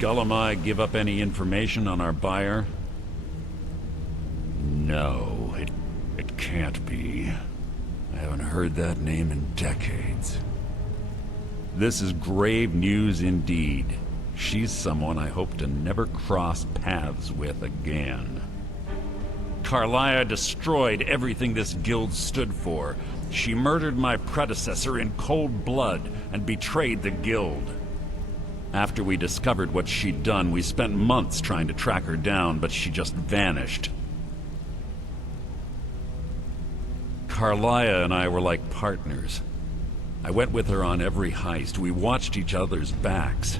Gullumai give up any information on our buyer? No, it can't be. I haven't heard that name in decades. This is grave news indeed. She's someone I hope to never cross paths with again. Carlia destroyed everything this guild stood for. She murdered my predecessor in cold blood and betrayed the guild. After we discovered what she'd done, we spent months trying to track her down, but she just vanished. Carlia and I were like partners. I went with her on every heist. We watched each other's backs.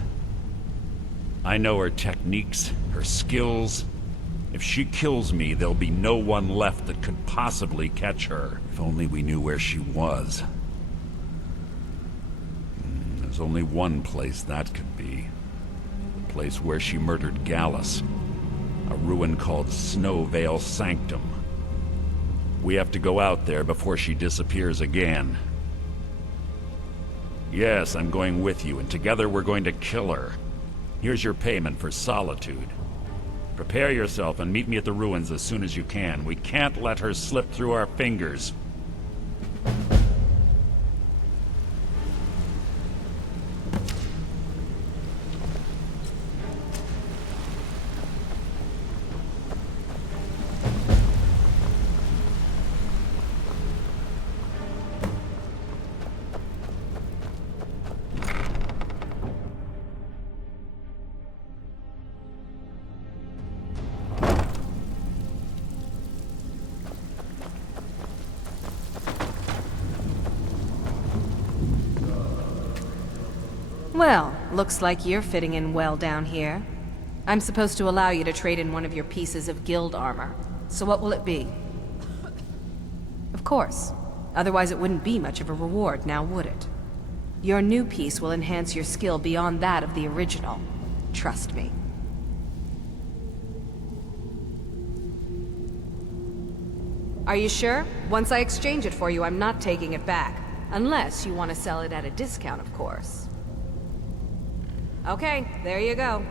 I know her techniques, her skills. If she kills me, there'll be no one left that could possibly catch her. If only we knew where she was. There's only one place that could be. The place where she murdered Gallus. A ruin called Snowvale Sanctum. We have to go out there before she disappears again. Yes, I'm going with you, and together we're going to kill her. Here's your payment for solitude. Prepare yourself and meet me at the ruins as soon as you can. We can't let her slip through our fingers. Well, looks like you're fitting in well down here. I'm supposed to allow you to trade in one of your pieces of guild armor. So what will it be? Of course. Otherwise it wouldn't be much of a reward, now would it? Your new piece will enhance your skill beyond that of the original. Trust me. Are you sure? Once I exchange it for you, I'm not taking it back. Unless you want to sell it at a discount, of course. Okay, there you go.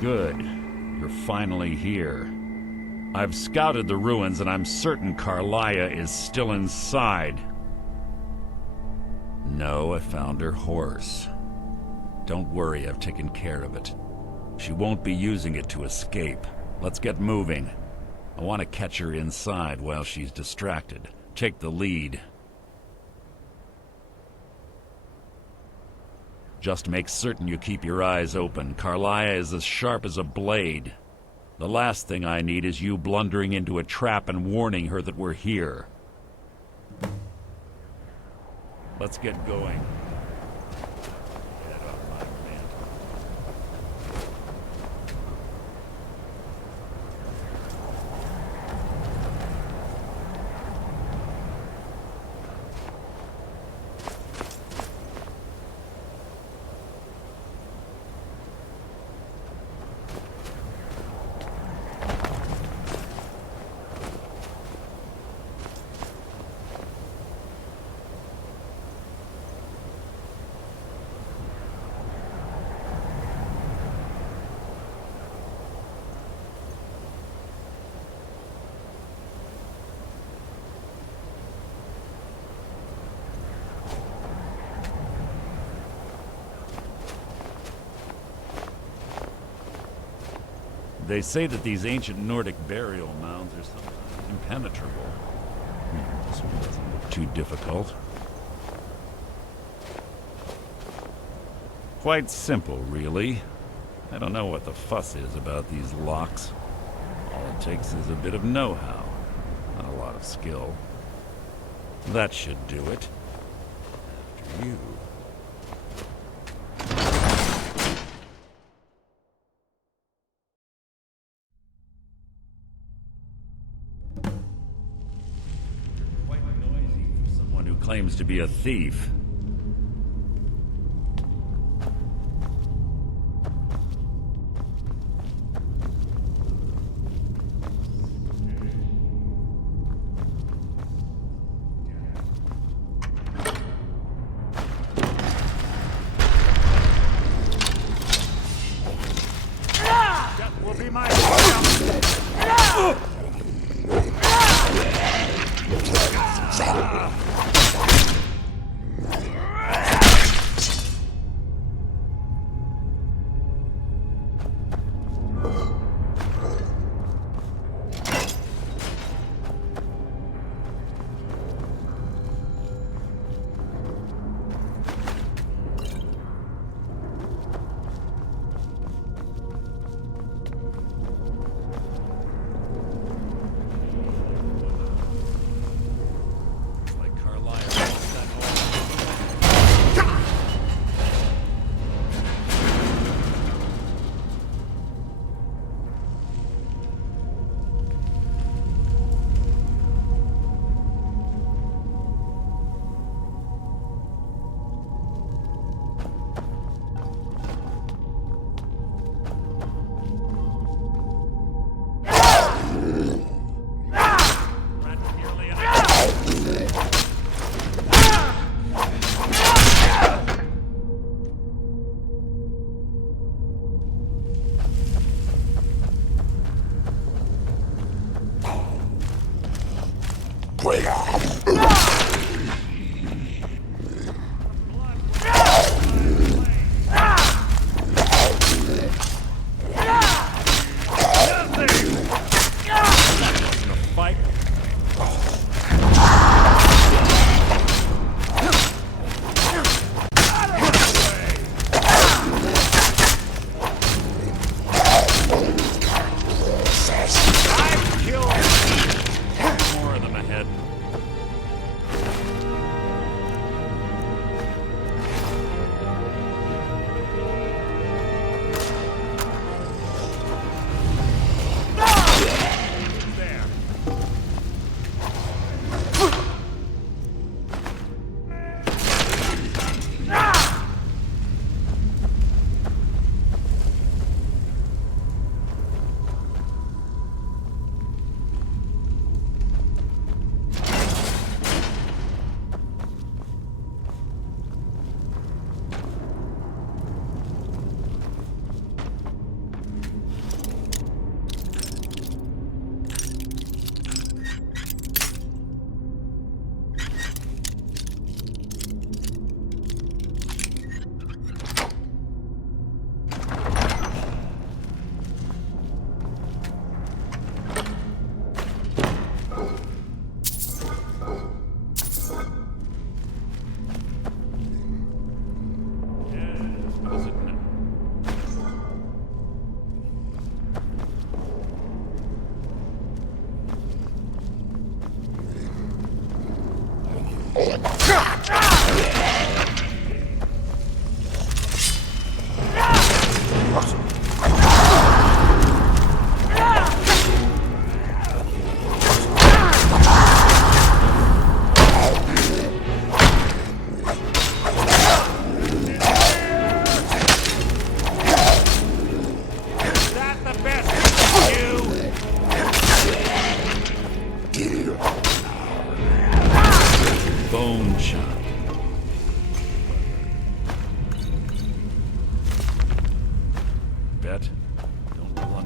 Good. You're finally here. I've scouted the ruins and I'm certain Carlia is still inside. No, I found her horse. Don't worry, I've taken care of it. She won't be using it to escape. Let's get moving. I want to catch her inside while she's distracted. Take the lead. Just make certain you keep your eyes open. Carlia is as sharp as a blade. The last thing I need is you blundering into a trap and warning her that we're here. Let's get going. Get off my man. They say that these ancient Nordic burial mounds are sometimes impenetrable. This one doesn't look too difficult. Quite simple, really. I don't know what the fuss is about these locks. All it takes is a bit of know-how, not a lot of skill. That should do it. After you. Claims to be a thief. That will be my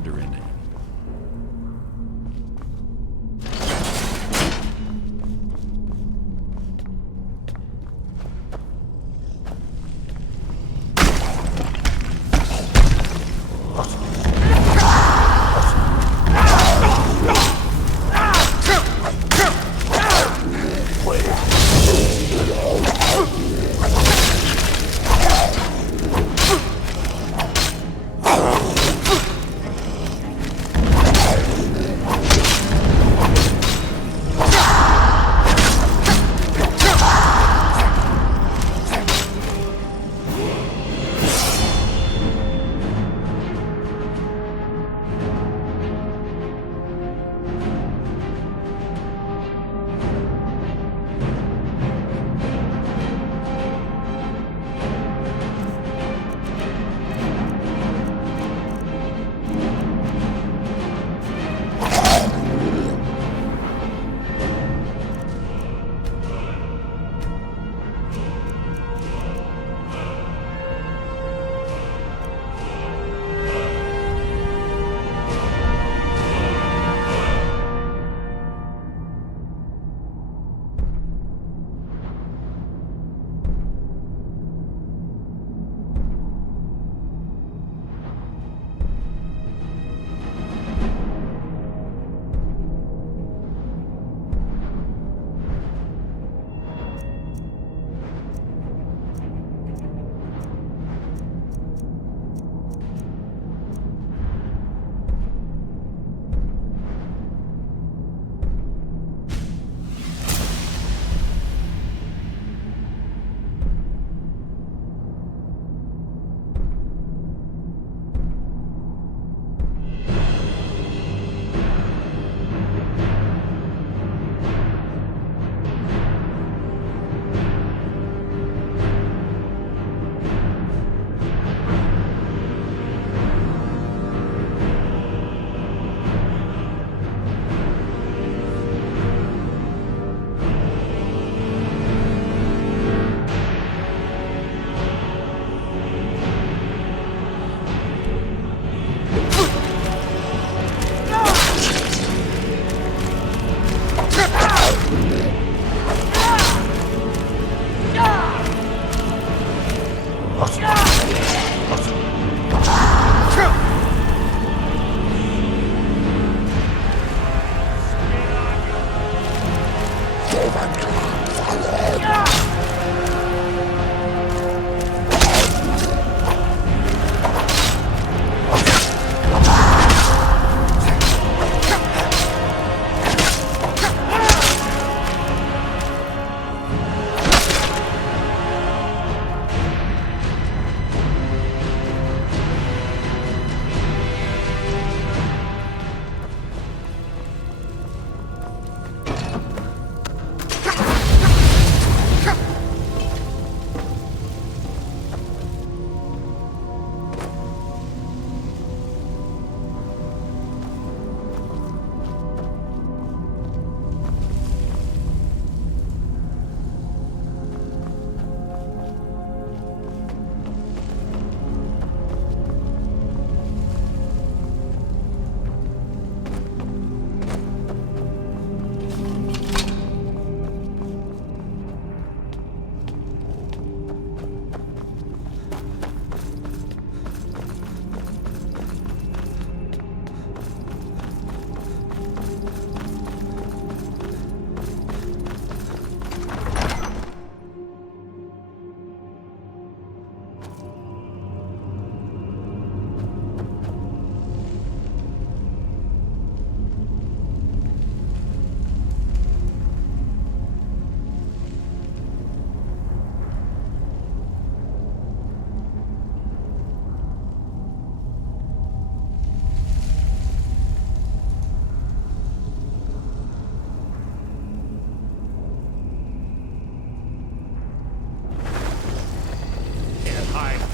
Mandarin.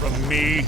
From me?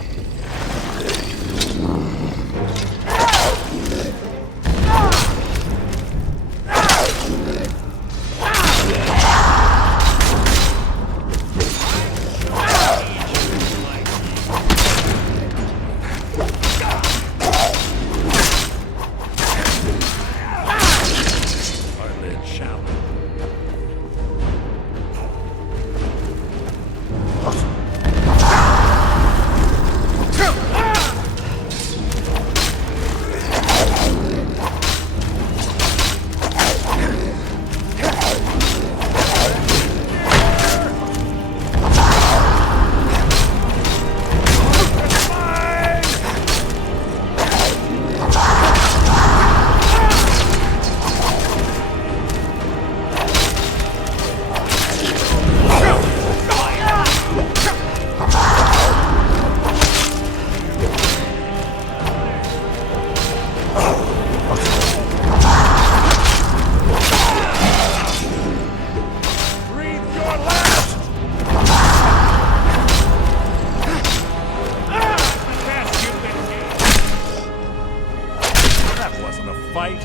Breathe your last! Best you've been here. That wasn't a fight.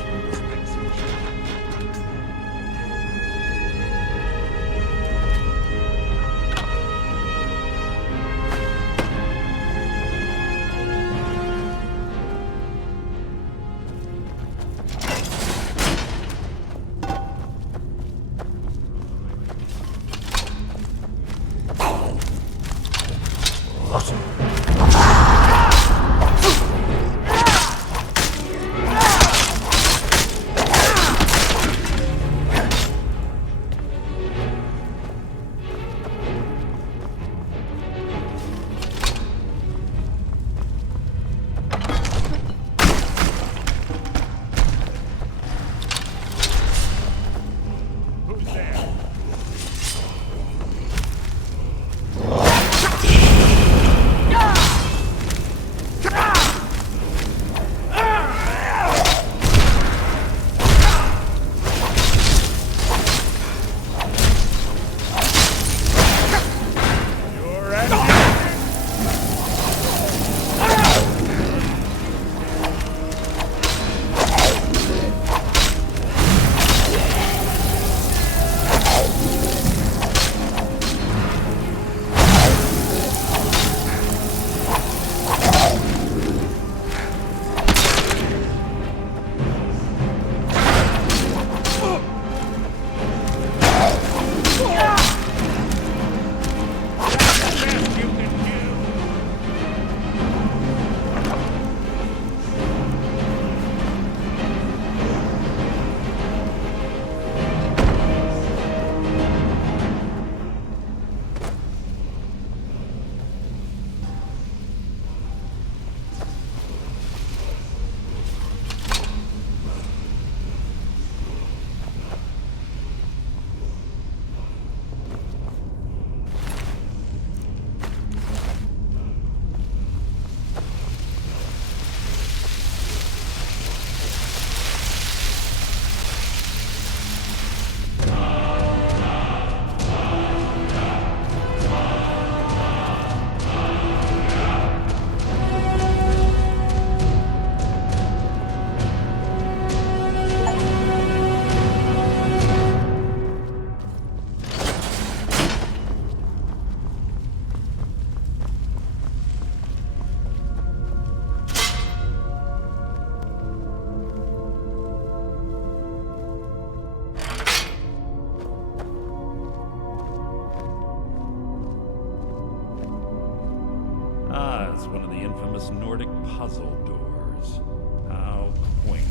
One of the infamous Nordic puzzle doors. How quaint.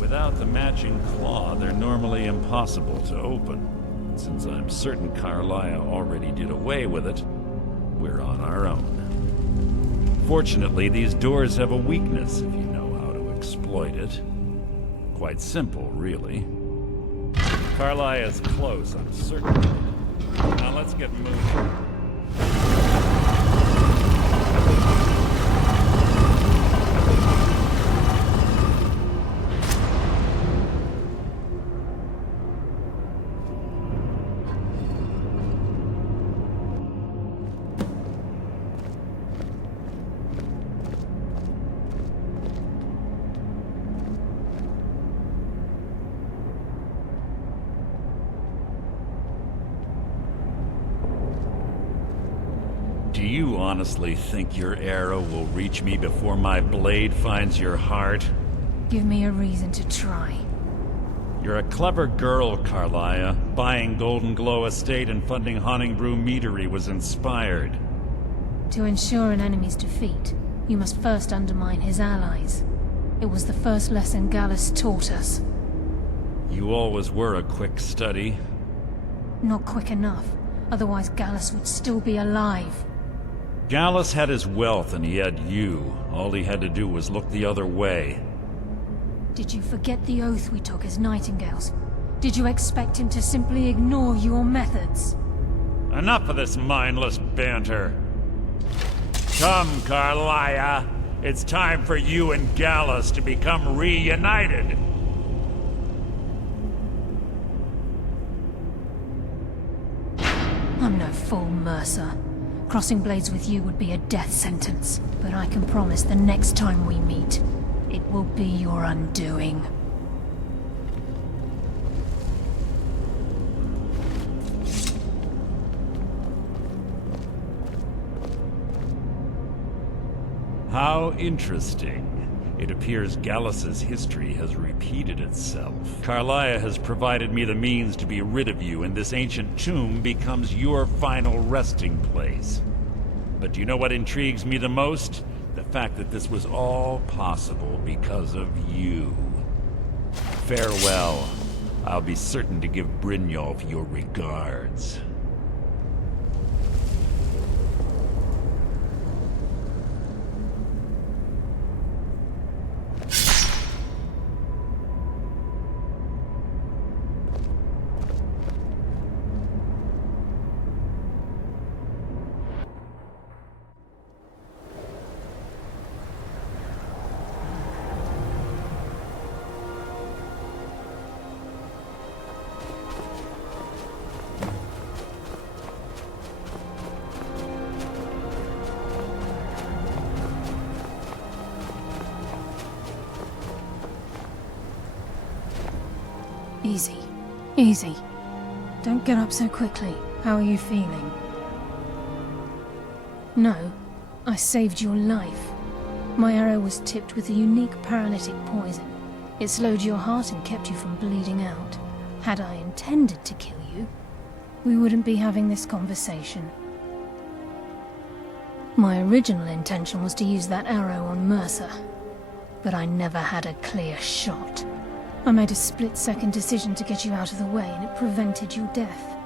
Without the matching claw, they're normally impossible to open. Since I'm certain Carlia already did away with it, we're on our own. Fortunately, these doors have a weakness if you know how to exploit it. Quite simple, really. Carlia is close, I'm certain. Now let's get moving. Do you honestly think your arrow will reach me before my blade finds your heart? Give me a reason to try. You're a clever girl, Carlia. Buying Golden Glow Estate and funding Haunting Brew Meadery was inspired. To ensure an enemy's defeat, you must first undermine his allies. It was the first lesson Gallus taught us. You always were a quick study. Not quick enough, otherwise Gallus would still be alive. Gallus had his wealth and he had you. All he had to do was look the other way. Did you forget the oath we took as Nightingales? Did you expect him to simply ignore your methods? Enough of this mindless banter. Come, Carlia. It's time for you and Gallus to become reunited. I'm no fool, Mercer. Crossing blades with you would be a death sentence. But I can promise the next time we meet, it will be your undoing. How interesting. It appears Gallus's history has repeated itself. Carlia has provided me the means to be rid of you, and this ancient tomb becomes your final resting place. But do you know what intrigues me the most? The fact that this was all possible because of you. Farewell. I'll be certain to give Brynjolf your regards. Easy. Easy. Don't get up so quickly. How are you feeling? No, I saved your life. My arrow was tipped with a unique paralytic poison. It slowed your heart and kept you from bleeding out. Had I intended to kill you, we wouldn't be having this conversation. My original intention was to use that arrow on Mercer, but I never had a clear shot. I made a split-second decision to get you out of the way, and it prevented your death.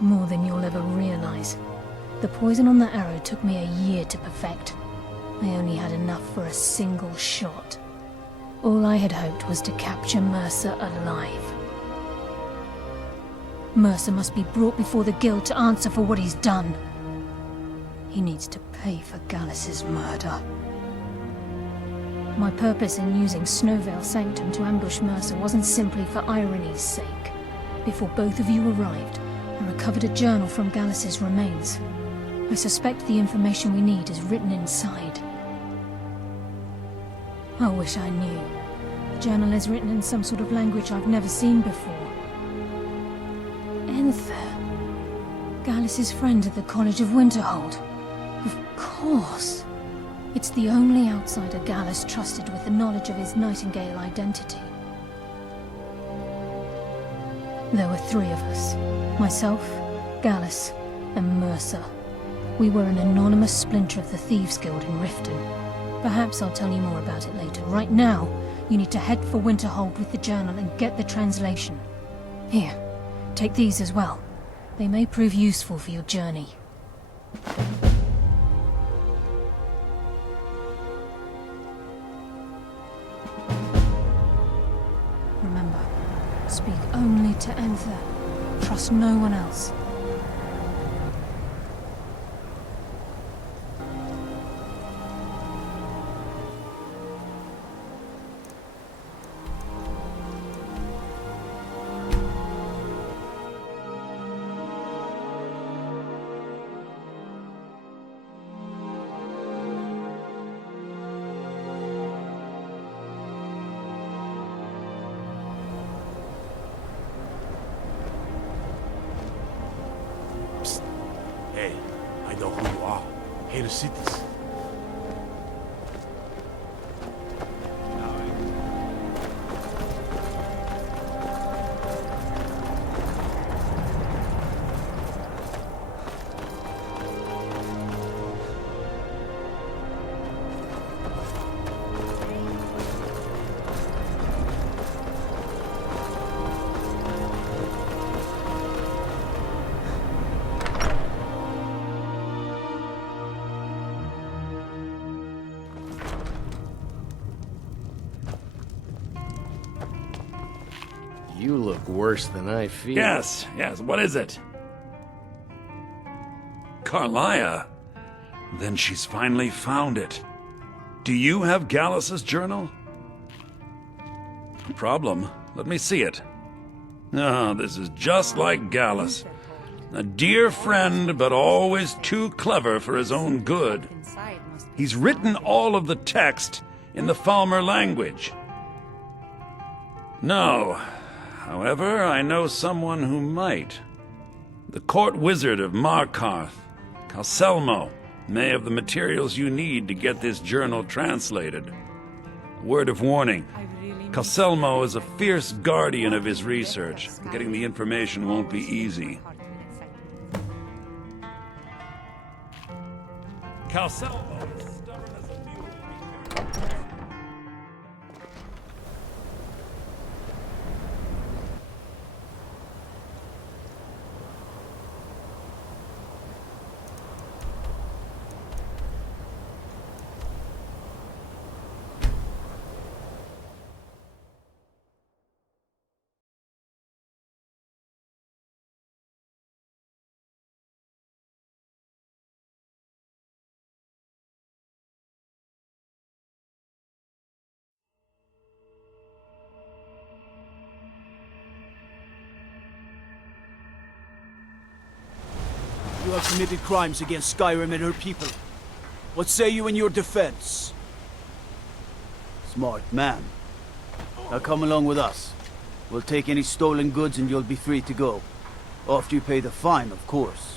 More than you'll ever realize. The poison on that arrow took me a year to perfect. I only had enough for a single shot. All I had hoped was to capture Mercer alive. Mercer must be brought before the Guild to answer for what he's done. He needs to pay for Gallus's murder. My purpose in using Snowveil Sanctum to ambush Mercer wasn't simply for irony's sake. Before both of you arrived, I recovered a journal from Gallus's remains. I suspect the information we need is written inside. I wish I knew. The journal is written in some sort of language I've never seen before. Enther. Gallus's friend at the College of Winterhold. Of course. It's the only outsider Gallus trusted with the knowledge of his Nightingale identity. There were three of us. Myself, Gallus, and Mercer. We were an anonymous splinter of the Thieves' Guild in Riften. Perhaps I'll tell you more about it later. Right now, you need to head for Winterhold with the journal and get the translation. Here, take these as well. They may prove useful for your journey. Remember, speak only to Enther. Trust no one else. Hey, I know who you are. Here to see this. You look worse than I feel. Yes, what is it? Carlia? Then she's finally found it. Do you have Gallus's journal? No problem. Let me see it. Ah, this is just like Gallus. A dear friend, but always too clever for his own good. He's written all of the text in the Falmer language. No. However, I know someone who might. The court wizard of Markarth, Calselmo, may have the materials you need to get this journal translated. A word of warning. Calselmo is a fierce guardian of his research. Getting the information won't be easy. Calselmo is stubborn as a mule. Be careful. You have committed crimes against Skyrim and her people. What say you in your defense? Smart man. Now come along with us. We'll take any stolen goods and you'll be free to go. After you pay the fine, of course.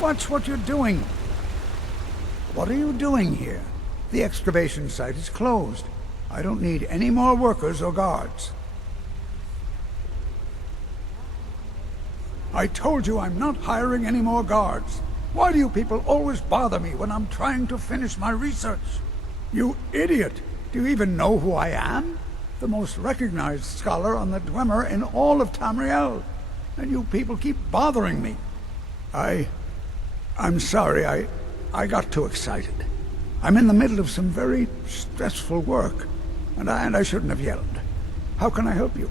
Watch what you're doing. What are you doing here? The excavation site is closed. I don't need any more workers or guards. I told you I'm not hiring any more guards. Why do you people always bother me when I'm trying to finish my research? You idiot! Do you even know who I am? The most recognized scholar on the Dwemer in all of Tamriel. And you people keep bothering me. I'm sorry, I got too excited. I'm in the middle of some very stressful work, and I shouldn't have yelled. How can I help you?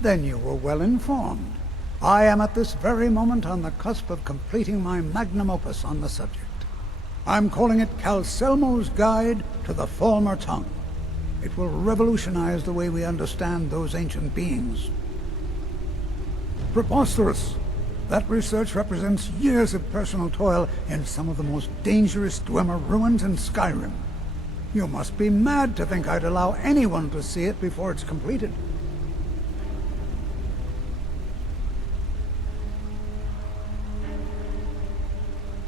Then you were well informed. I am at this very moment on the cusp of completing my magnum opus on the subject. I'm calling it Calselmo's Guide to the Falmer Tongue. It will revolutionize the way we understand those ancient beings. Preposterous! That research represents years of personal toil in some of the most dangerous Dwemer ruins in Skyrim. You must be mad to think I'd allow anyone to see it before it's completed.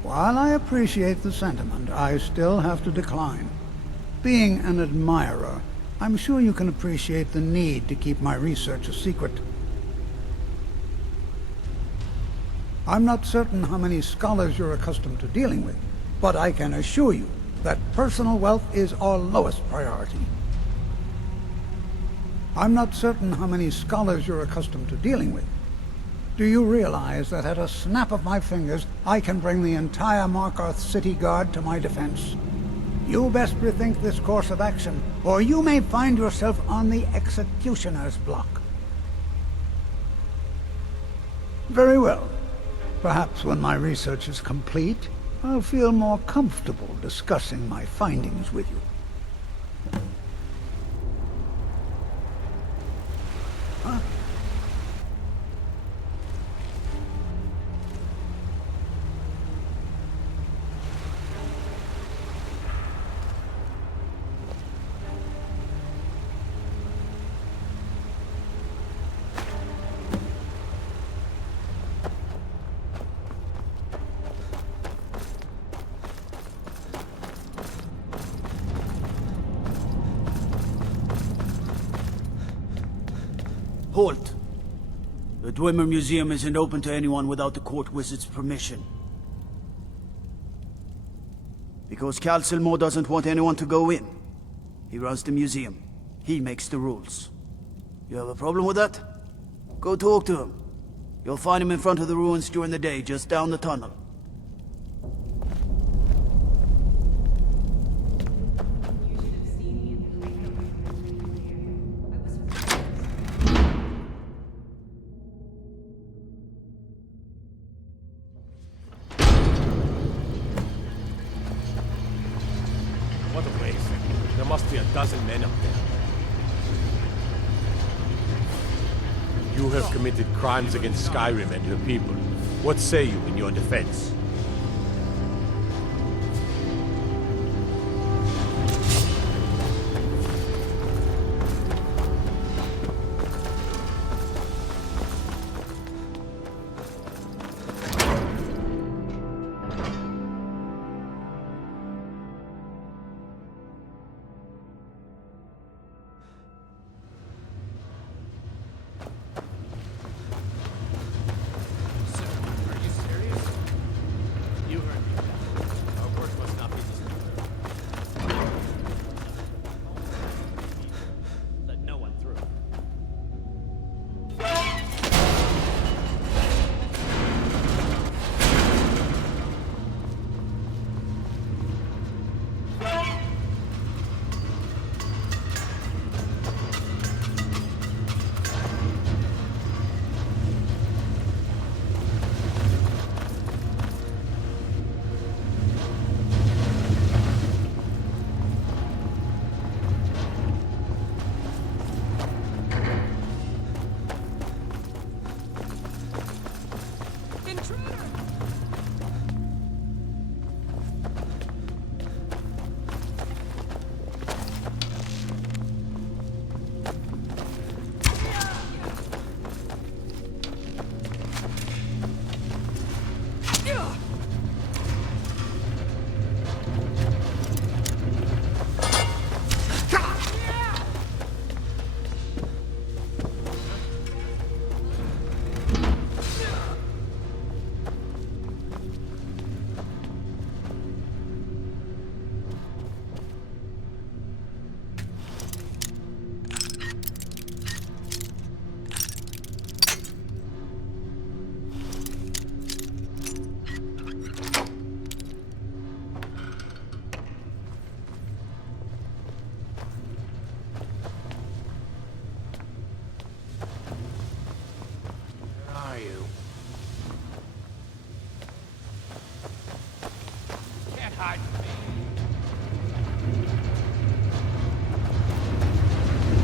While I appreciate the sentiment, I still have to decline. Being an admirer, I'm sure you can appreciate the need to keep my research a secret. I'm not certain how many scholars you're accustomed to dealing with, but I can assure you that personal wealth is our lowest priority. I'm not certain how many scholars you're accustomed to dealing with. Do you realize that at a snap of my fingers, I can bring the entire Markarth City Guard to my defense? You best rethink this course of action, or you may find yourself on the executioner's block. Very well. Perhaps when my research is complete, I'll feel more comfortable discussing my findings with you. Huh? Halt! The Dwemer Museum isn't open to anyone without the court wizard's permission. Because Calcelmo doesn't want anyone to go in. He runs the museum. He makes the rules. You have a problem with that? Go talk to him. You'll find him in front of the ruins during the day, just down the tunnel. What a waste. There must be a dozen men up there. You have committed crimes against Skyrim and her people. What say you in your defense?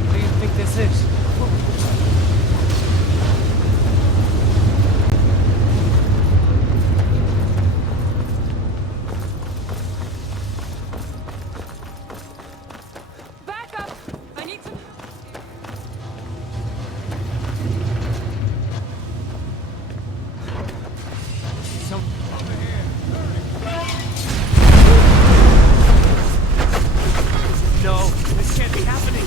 What do you think this is? Back up! I need some... Some... No, this can't be happening.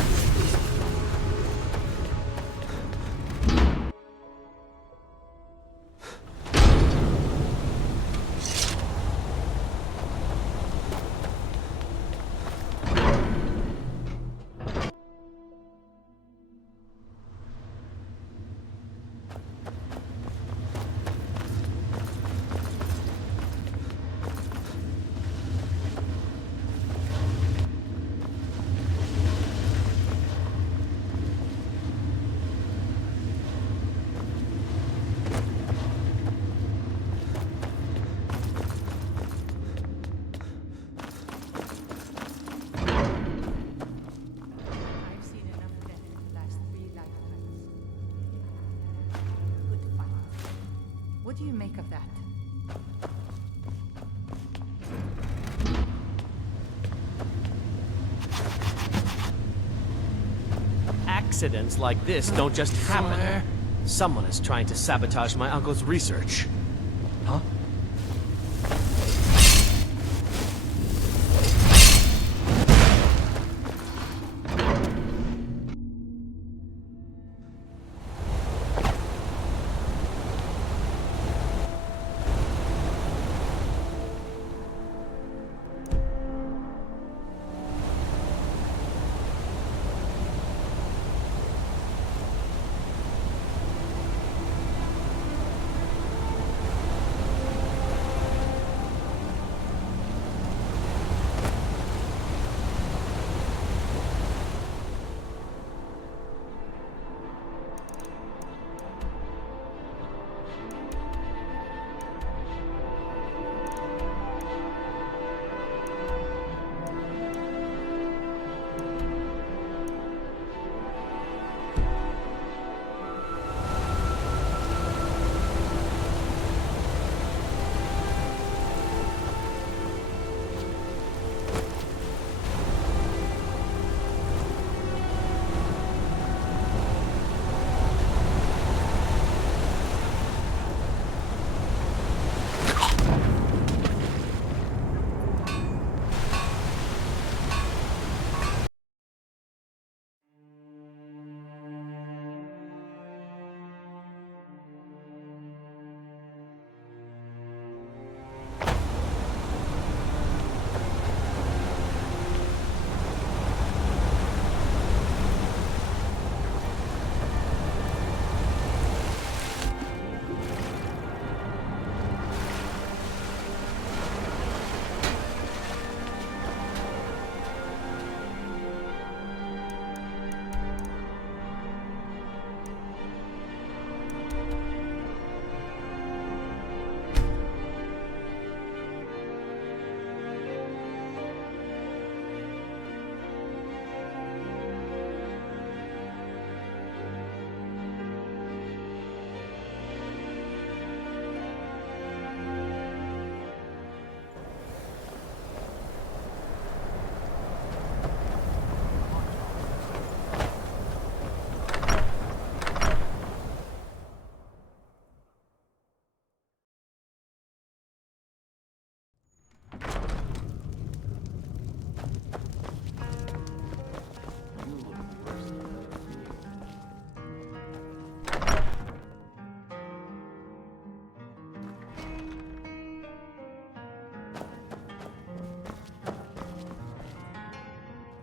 I've seen enough death in the last 3 lifetimes. Good fight. What do you make of that? Accidents like this don't just happen. Someone is trying to sabotage my uncle's research. Huh?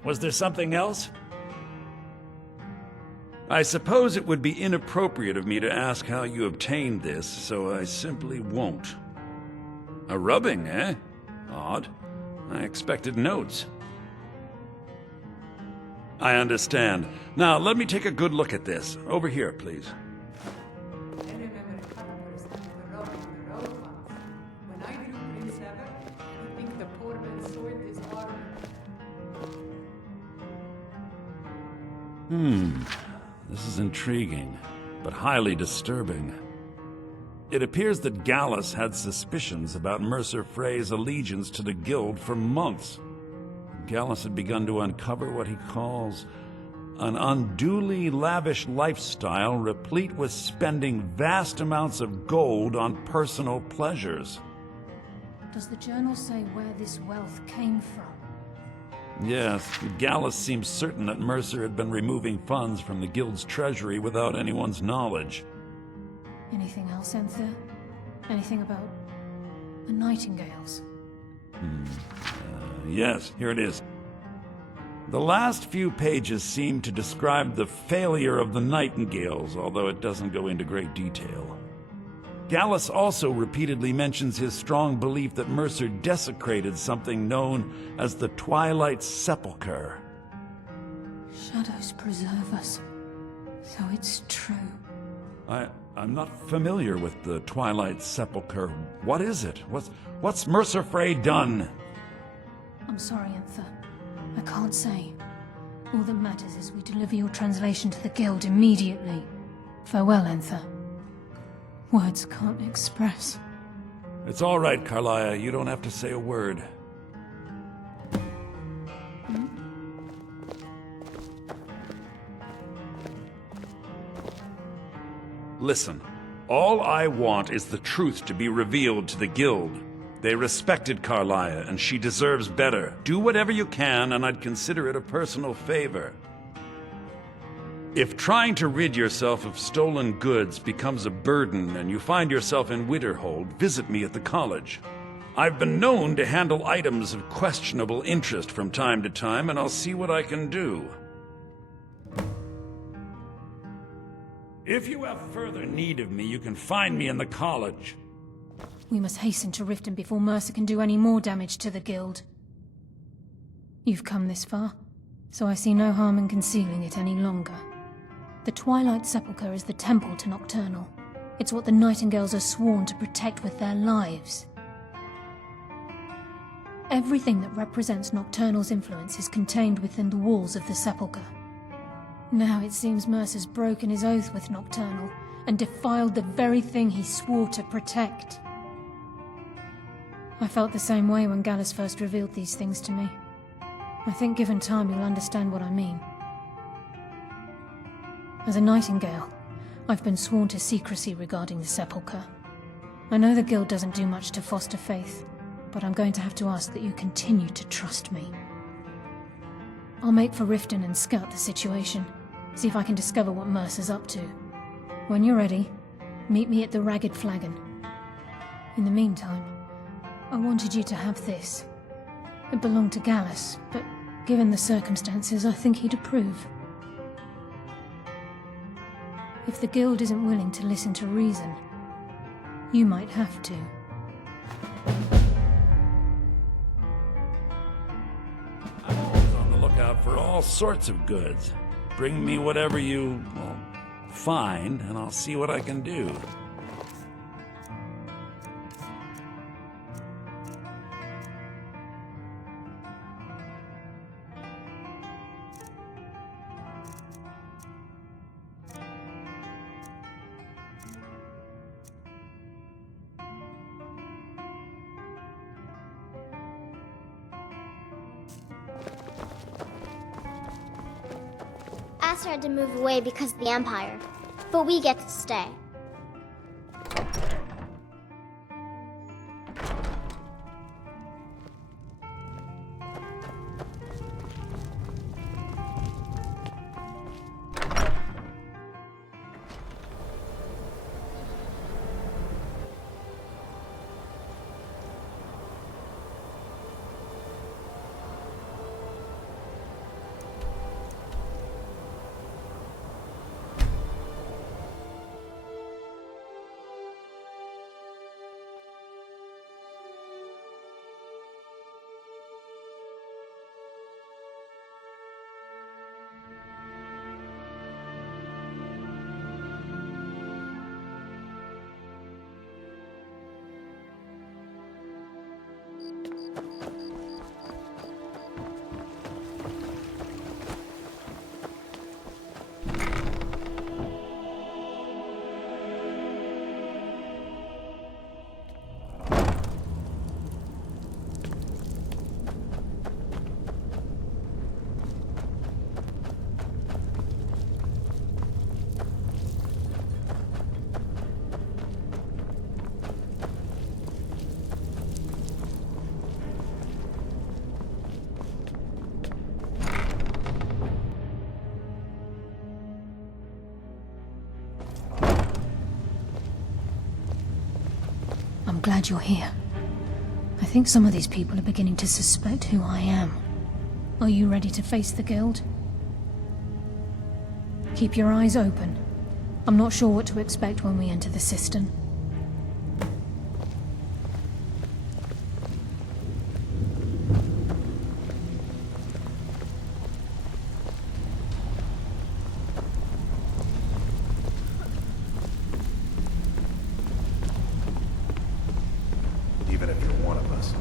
Was there something else? I suppose it would be inappropriate of me to ask how you obtained this, so I simply won't. A rubbing, eh? Odd. I expected notes. I understand. Now, let me take a good look at this. Over here, please. I remember characters and the road ones. When I drew Prince Ever, I think the poor man soiled his armor. This is intriguing, but highly disturbing. It appears that Gallus had suspicions about Mercer Frey's allegiance to the Guild for months. Gallus had begun to uncover what he calls an unduly lavish lifestyle replete with spending vast amounts of gold on personal pleasures. Does the journal say where this wealth came from? Yes, Gallus seems certain that Mercer had been removing funds from the Guild's treasury without anyone's knowledge. Anything else, Enthir? Anything about the Nightingales? Yes, here it is. The last few pages seem to describe the failure of the Nightingales, although it doesn't go into great detail. Gallus also repeatedly mentions his strong belief that Mercer desecrated something known as the Twilight Sepulchre. Shadows preserve us. So it's true. I'm not familiar with the Twilight Sepulchre. What is it? What's Mercer Frey done? I'm sorry, Enthir. I can't say. All that matters is we deliver your translation to the Guild immediately. Farewell, Enthir. Words can't express. It's all right, Carlia. You don't have to say a word. Listen, all I want is the truth to be revealed to the Guild. They respected Carlia, and she deserves better. Do whatever you can, and I'd consider it a personal favor. If trying to rid yourself of stolen goods becomes a burden and you find yourself in Winterhold, visit me at the college. I've been known to handle items of questionable interest from time to time, and I'll see what I can do. If you have further need of me, you can find me in the college. We must hasten to Riften before Mercer can do any more damage to the Guild. You've come this far, so I see no harm in concealing it any longer. The Twilight Sepulchre is the temple to Nocturnal. It's what the Nightingales are sworn to protect with their lives. Everything that represents Nocturnal's influence is contained within the walls of the Sepulchre. Now it seems Mercer's broken his oath with Nocturnal and defiled the very thing he swore to protect. I felt the same way when Gallus first revealed these things to me. I think given time you'll understand what I mean. As a Nightingale, I've been sworn to secrecy regarding the Sepulchre. I know the Guild doesn't do much to foster faith, but I'm going to have to ask that you continue to trust me. I'll make for Riften and scout the situation, see if I can discover what Mercer's up to. When you're ready, meet me at the Ragged Flagon. In the meantime, I wanted you to have this. It belonged to Gallus, but given the circumstances, I think he'd approve. If the Guild isn't willing to listen to reason, you might have to. I'm always on the lookout for all sorts of goods. Bring me whatever you, find, and I'll see what I can do. Aster had to move away because of the Empire, but we get to stay. I'm glad you're here. I think some of these people are beginning to suspect who I am. Are you ready to face the Guild? Keep your eyes open. I'm not sure what to expect when we enter the cistern. Even if you're one of us.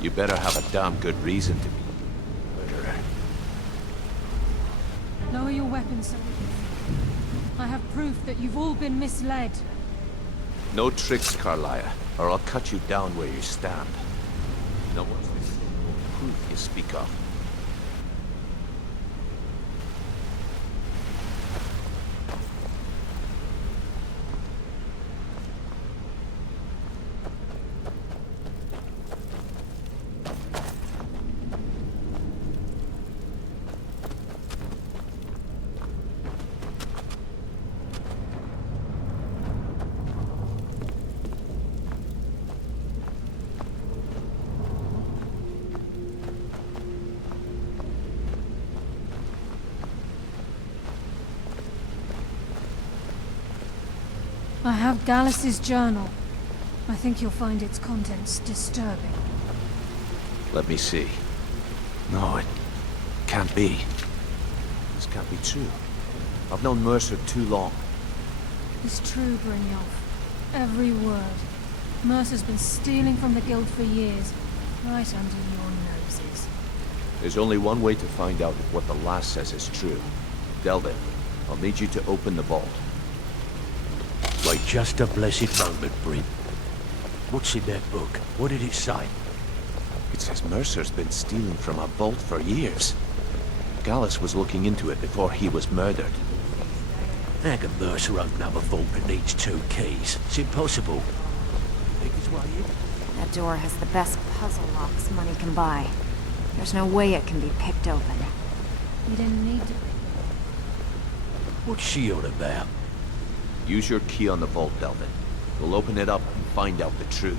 You better have a damn good reason to be. Lower your weapons, sir. I have proof that you've all been misled. No tricks, Carlia, or I'll cut you down where you stand. Now what's this proof you speak of? I have Gallus's journal. I think you'll find its contents disturbing. Let me see. No, it can't be. This can't be true. I've known Mercer too long. It's true, Brynjolf. Every word. Mercer's been stealing from the Guild for years, right under your noses. There's only one way to find out if what the lass says is true. Delvin, I'll need you to open the vault. Wait just a blessed moment, Bryn. What's in that book? What did it say? It says Mercer's been stealing from a vault for years. Gallus was looking into it before he was murdered. How can Mercer open up a vault that needs 2 keys? It's impossible. Think it's way in? That door has the best puzzle locks money can buy. There's no way it can be picked open. You didn't need to. What's she on about? Use your key on the vault, Delvin. We'll open it up and find out the truth.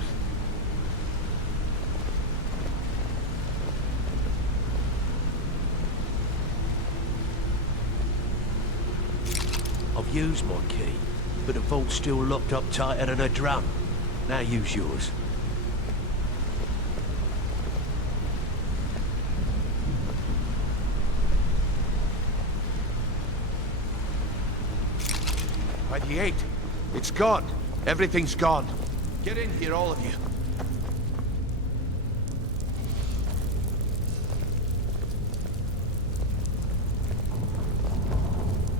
I've used my key, but the vault's still locked up tighter than a drum. Now use yours. By the 8. It's gone. Everything's gone. Get in here, all of you.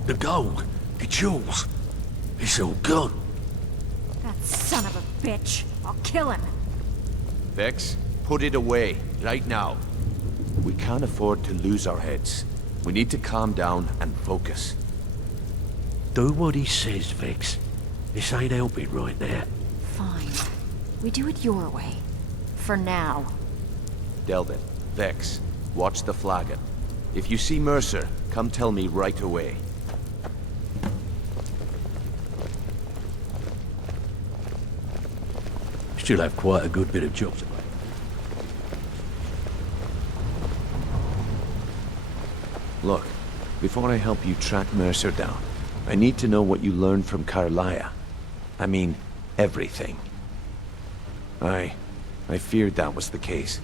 The gold, the jewels, it's all gone. That son of a bitch. I'll kill him. Vex, put it away, right now. We can't afford to lose our heads. We need to calm down and focus. Do what he says, Vex. This ain't helping right now. Fine. We do it your way. For now. Delvin, Vex, Watch the flagon. If you see Mercer, come tell me right away. Still have quite a good bit of jobs. Look, before I help you track Mercer down, I need to know what you learned from Carlia. I mean, everything. I feared that was the case.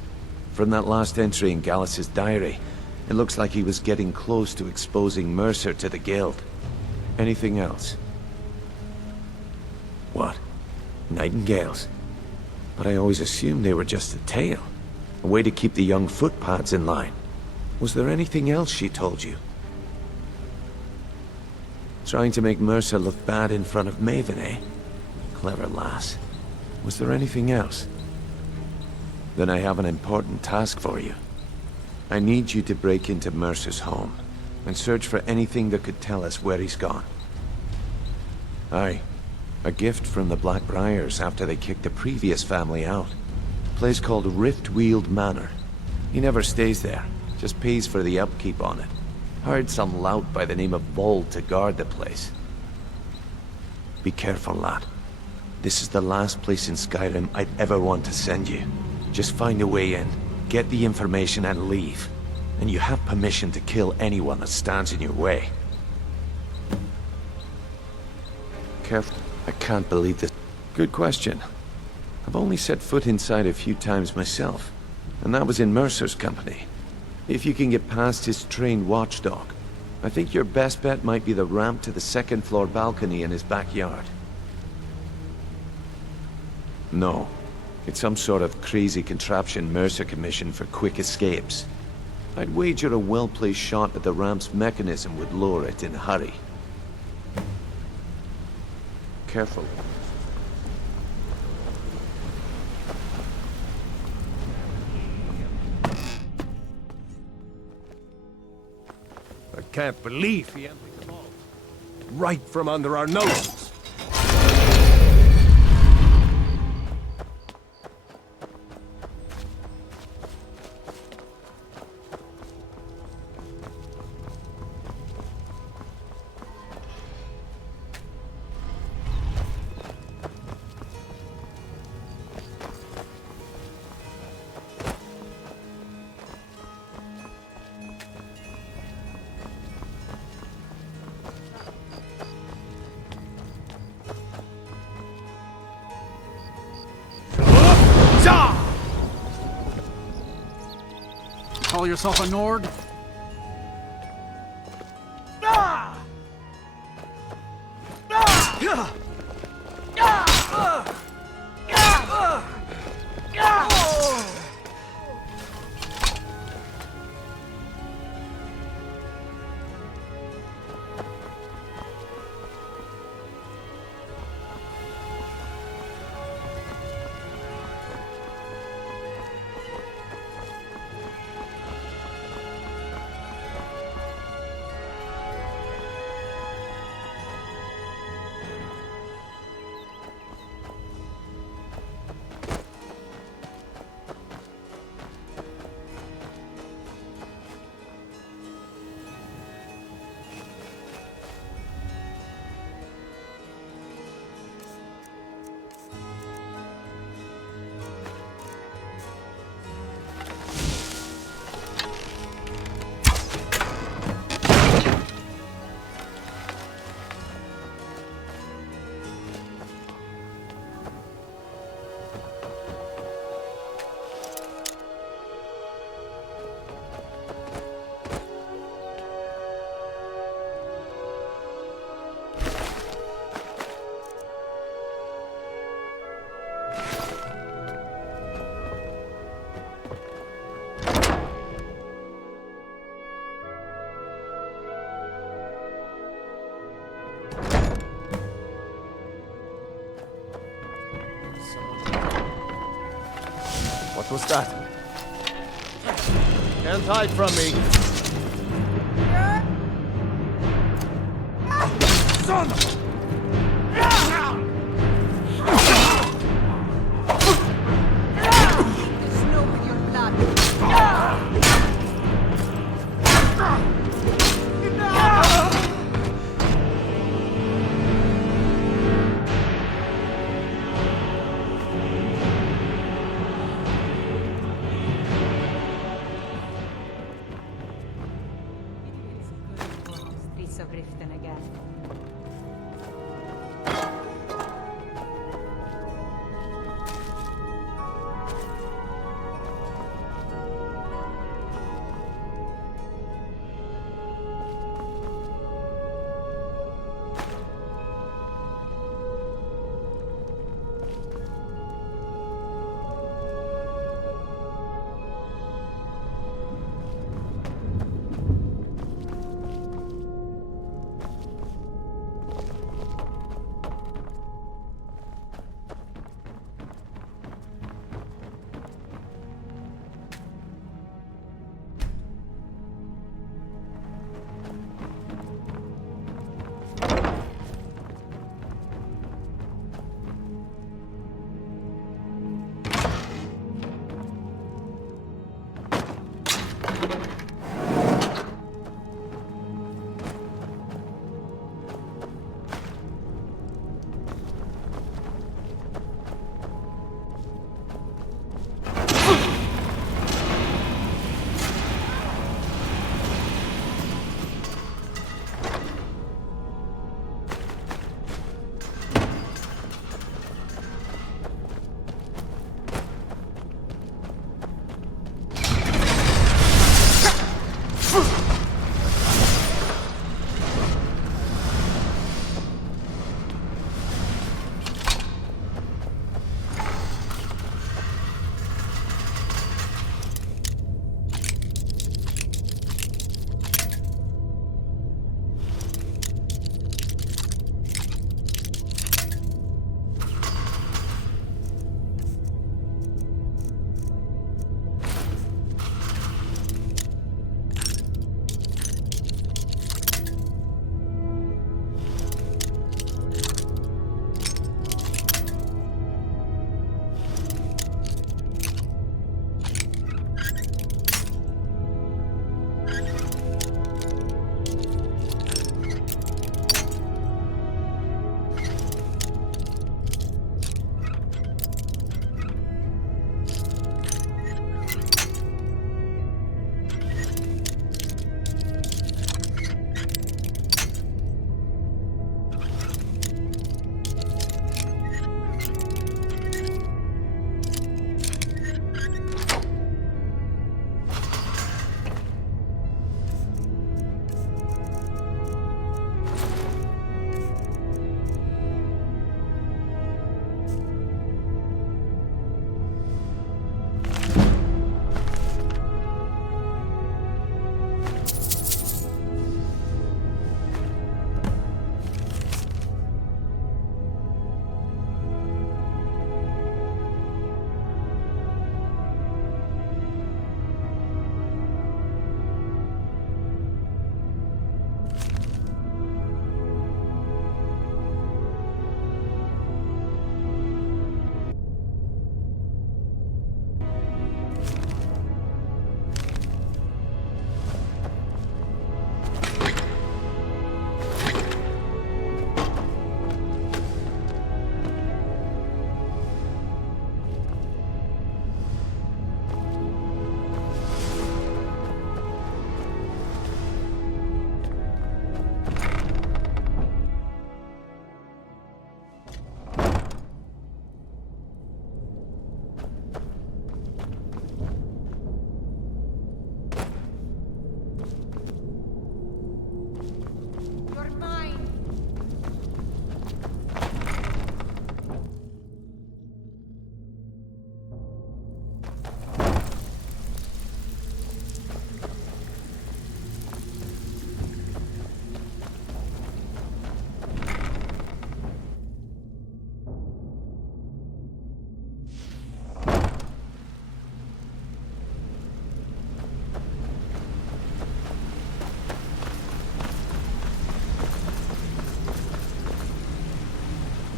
From that last entry in Gallus's diary, it looks like he was getting close to exposing Mercer to the Guild. Anything else? What? Nightingales? But I always assumed they were just a tale. A way to keep the young footpads in line. Was there anything else she told you? Trying to make Mercer look bad in front of Maven, eh? Clever lass. Was there anything else? Then I have an important task for you. I need you to break into Mercer's home and search for anything that could tell us where he's gone. Aye. A gift from the Blackbriars after they kicked the previous family out. A place called Riftweald Manor. He never stays there, just pays for the upkeep on it. Hired some lout by the name of Vold to guard the place. Be careful, lad. This is the last place in Skyrim I'd ever want to send you. Just find a way in, get the information and leave. And you have permission to kill anyone that stands in your way. Careful. I can't believe this. Good question. I've only set foot inside a few times myself, and that was in Mercer's company. If you can get past his trained watchdog, I think your best bet might be the ramp to the second floor balcony in his backyard. No. It's some sort of crazy contraption Mercer commissioned for quick escapes. I'd wager a well-placed shot at the ramp's mechanism would lure it in a hurry. Careful. I can't believe he emptied them all. Right from under our noses. Call yourself a Nord? What was that? Can't hide from me. Son of a... Snow with your blood. streets of Riften again.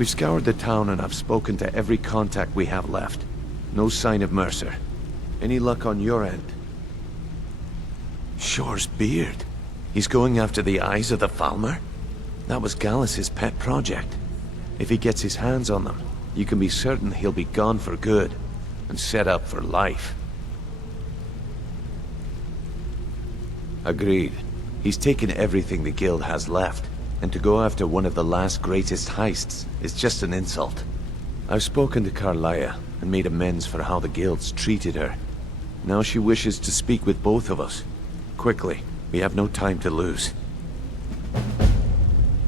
We've scoured the town and I've spoken to every contact we have left. No sign of Mercer. Any luck on your end? Shore's beard. He's going after the eyes of the Falmer? That was Gallus's pet project. If he gets his hands on them, you can be certain he'll be gone for good, and set up for life. Agreed. He's taken everything the guild has left, and to go after one of the last greatest heists is just an insult. I've spoken to Carlia and made amends for how the guilds treated her. Now she wishes to speak with both of us. Quickly, we have no time to lose.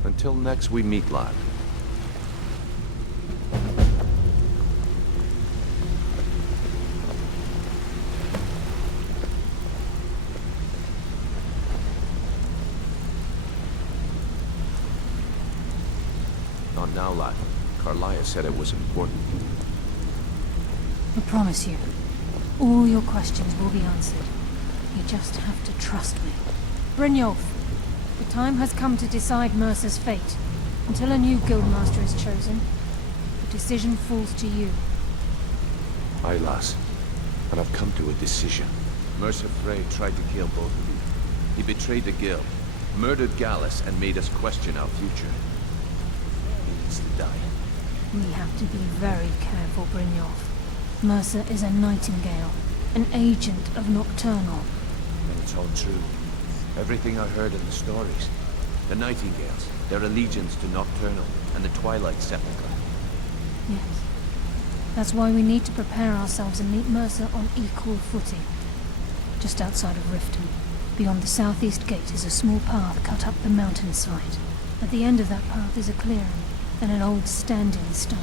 Until next we meet, lad. Not now, lad. Carlia said it was important. I promise you, all your questions will be answered. You just have to trust me. Brynjolf, the time has come to decide Mercer's fate. Until a new guildmaster is chosen, the decision falls to you. Aye, lass. And I've come to a decision. Mercer Frey tried to kill both of you. He betrayed the guild, murdered Gallus, and made us question our future. He needs to die. We have to be very careful, Brynjolf. Mercer is a nightingale, an agent of Nocturnal. And it's all true. Everything I heard in the stories. The Nightingales, their allegiance to Nocturnal, and the Twilight Sepulchre. Yes. That's why we need to prepare ourselves and meet Mercer on equal footing. Just outside of Riften, beyond the southeast gate, is a small path cut up the mountainside. At the end of that path is a clearing, and an old standing stone.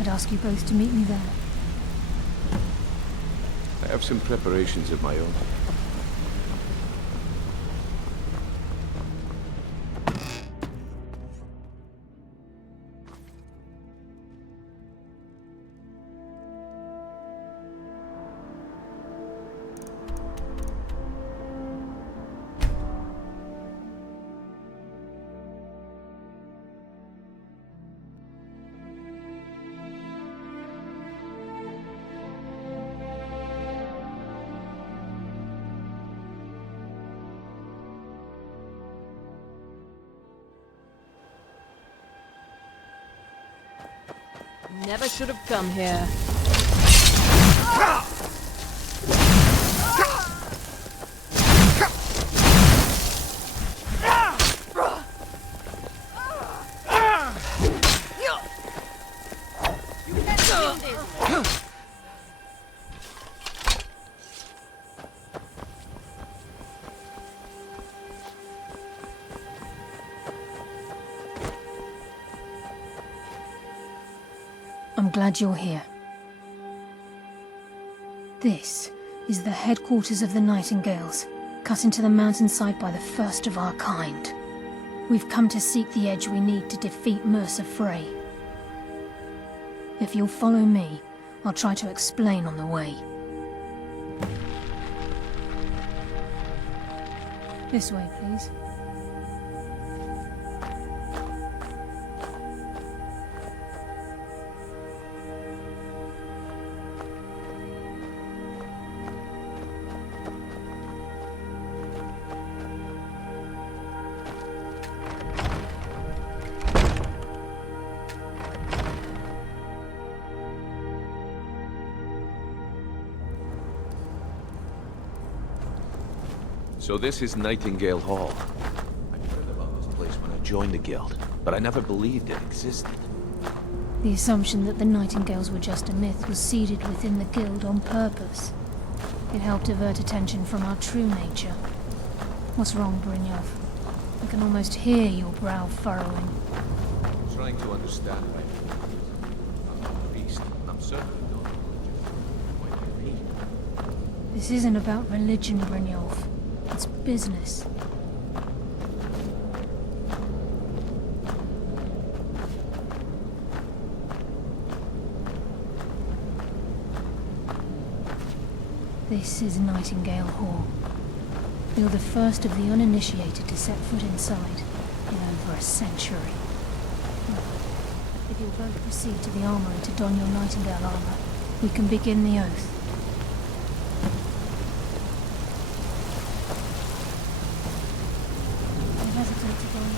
I'd ask you both to meet me there. I have some preparations of my own. Never should have come here. I'm glad you're here. This is the headquarters of the Nightingales, cut into the mountainside by the first of our kind. We've come to seek the edge we need to defeat Mercer Frey. If you'll follow me, I'll try to explain on the way. This way, please. So this is Nightingale Hall. I heard about this place when I joined the guild, but I never believed it existed. The assumption that the Nightingales were just a myth was seeded within the guild on purpose. It helped divert attention from our true nature. What's wrong, Brynjolf? I can almost hear your brow furrowing. I'm trying to understand right now. I'm not a beast, and I'm certainly not religious. Why me? This isn't about religion, Brynjolf. It's business. This is Nightingale Hall. You're the first of the uninitiated to set foot inside in over a century. If you'll both proceed to the armory to don your Nightingale armor, we can begin the oath. Don't hesitate to go in.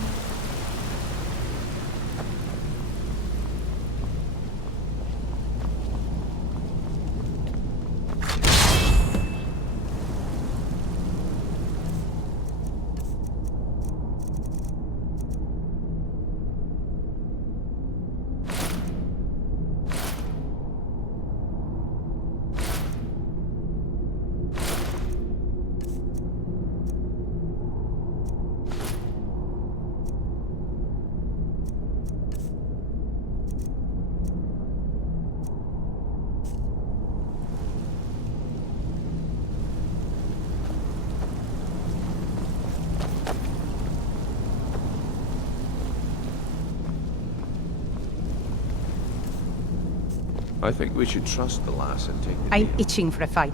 I think we should trust the lass and take the I'm deal. itching for a fight.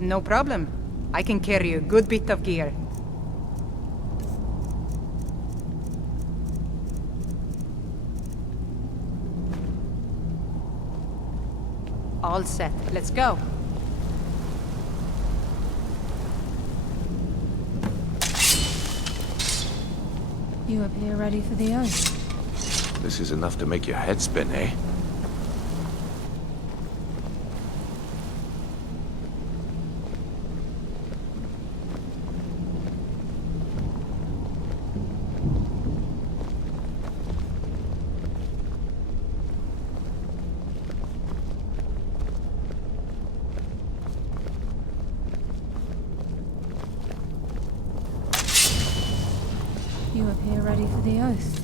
No problem. I can carry a good bit of gear. All set. Let's go. You appear ready for the oath. This is enough to make your head spin, eh? You appear ready for the oath.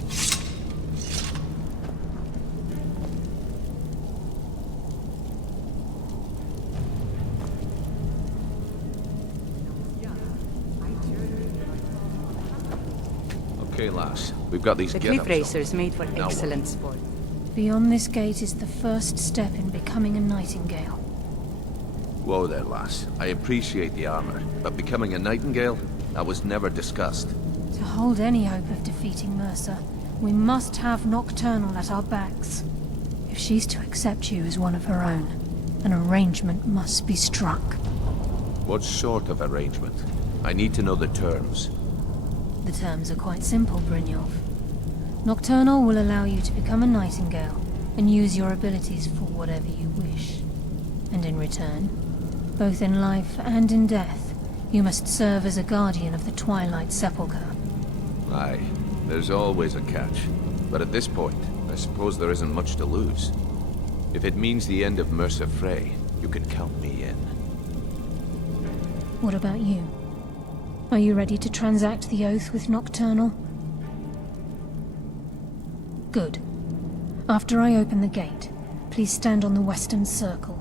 Okay, lass. We've got these The get-ups cliff racers on. made for Now what? excellent sport. Beyond this gate is the first step in becoming a nightingale. Whoa there, lass. I appreciate the armor, but becoming a nightingale? That was never discussed. To hold any hope of defeating Mercer, we must have Nocturnal at our backs. If she's to accept you as one of her own, an arrangement must be struck. What sort of arrangement? I need to know the terms. The terms are quite simple, Brynjolf. Nocturnal will allow you to become a nightingale and use your abilities for whatever you wish. And in return, both in life and in death, you must serve as a guardian of the Twilight Sepulchre. Aye, there's always a catch. But at this point, I suppose there isn't much to lose. If it means the end of Mercer Frey, you can count me in. What about you? Are you ready to transact the oath with Nocturnal? Good. After I open the gate, please stand on the western circle.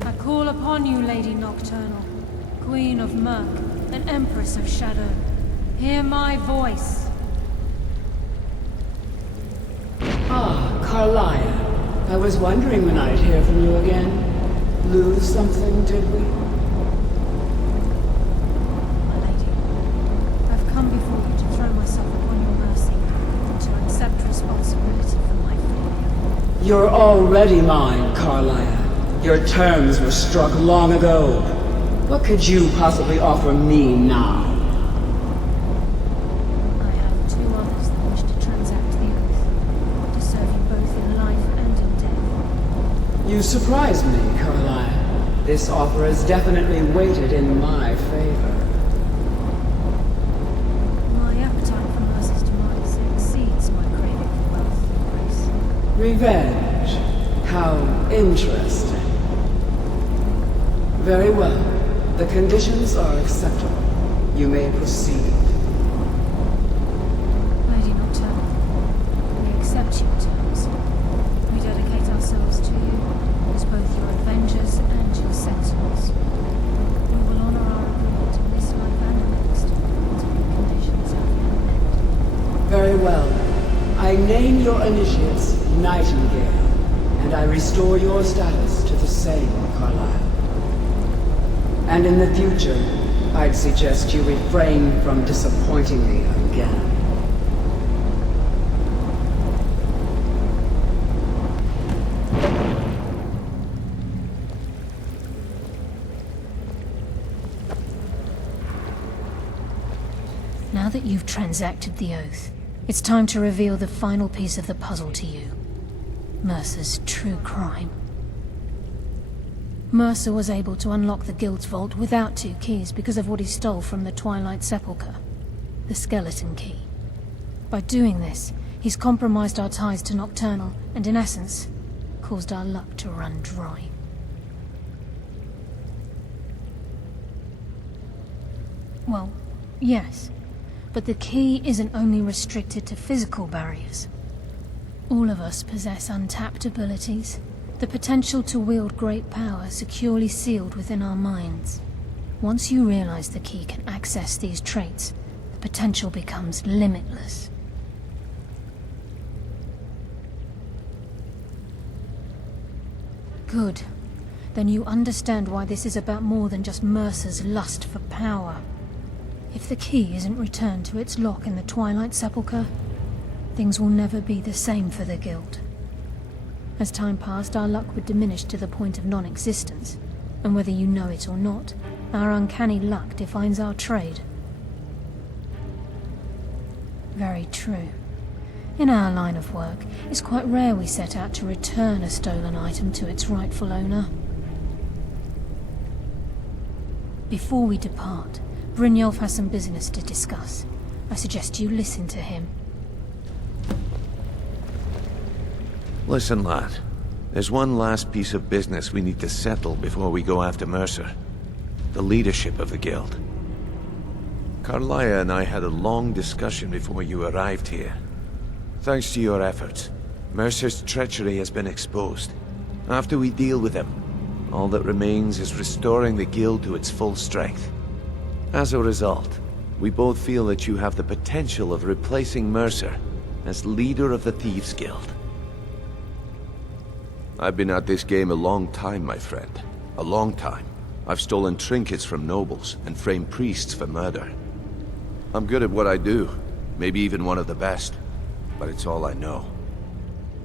I call upon you, Lady Nocturnal, Queen of Murk and Empress of Shadow. Hear my voice. Ah, Carlia. I was wondering when I'd hear from you again. Lose something, did we? My lady, I've come before you to throw myself upon your mercy and to accept responsibility for my failure. You're already mine, Carlia. Your terms were struck long ago. What could you possibly offer me now? I have two others that wish to transact the oath, to serve you both in life and in death. You surprise me, Carlia. This offer is definitely weighted in my favor. My appetite for Mercer's demise exceeds my craving for wealth and grace. Revenge. How interesting. Very well. The conditions are acceptable. You may proceed. Lady Nocturnal, we accept your terms. We dedicate ourselves to you as both your avengers and your sentinels. We will honor our agreement in this life and the next, until the conditions have been met. Very well. I name your initiates Nightingale, and I restore your status to the same, Carlisle. And in the future, I'd suggest you refrain from disappointing me again. Now that you've transacted the oath, it's time to reveal the final piece of the puzzle to you. Mercer's true crime. Mercer was able to unlock the Guild's vault without 2 keys because of what he stole from the Twilight Sepulchre, the skeleton key. By doing this, he's compromised our ties to Nocturnal, and in essence, caused our luck to run dry. Well, yes. But the key isn't only restricted to physical barriers. All of us possess untapped abilities, the potential to wield great power securely sealed within our minds. Once you realize the key can access these traits, the potential becomes limitless. Good. Then you understand why this is about more than just Mercer's lust for power. If the key isn't returned to its lock in the Twilight Sepulchre, things will never be the same for the Guild. As time passed, our luck would diminish to the point of non-existence, and whether you know it or not, our uncanny luck defines our trade. Very true. In our line of work, it's quite rare we set out to return a stolen item to its rightful owner. Before we depart, Brynjolf has some business to discuss. I suggest you listen to him. Listen, lad. There's one last piece of business we need to settle before we go after Mercer. The leadership of the Guild. Carlia and I had a long discussion before you arrived here. Thanks to your efforts, Mercer's treachery has been exposed. After we deal with him, all that remains is restoring the Guild to its full strength. As a result, we both feel that you have the potential of replacing Mercer as leader of the Thieves Guild. I've been at this game a long time, my friend. A long time. I've stolen trinkets from nobles and framed priests for murder. I'm good at what I do, maybe even one of the best, but it's all I know.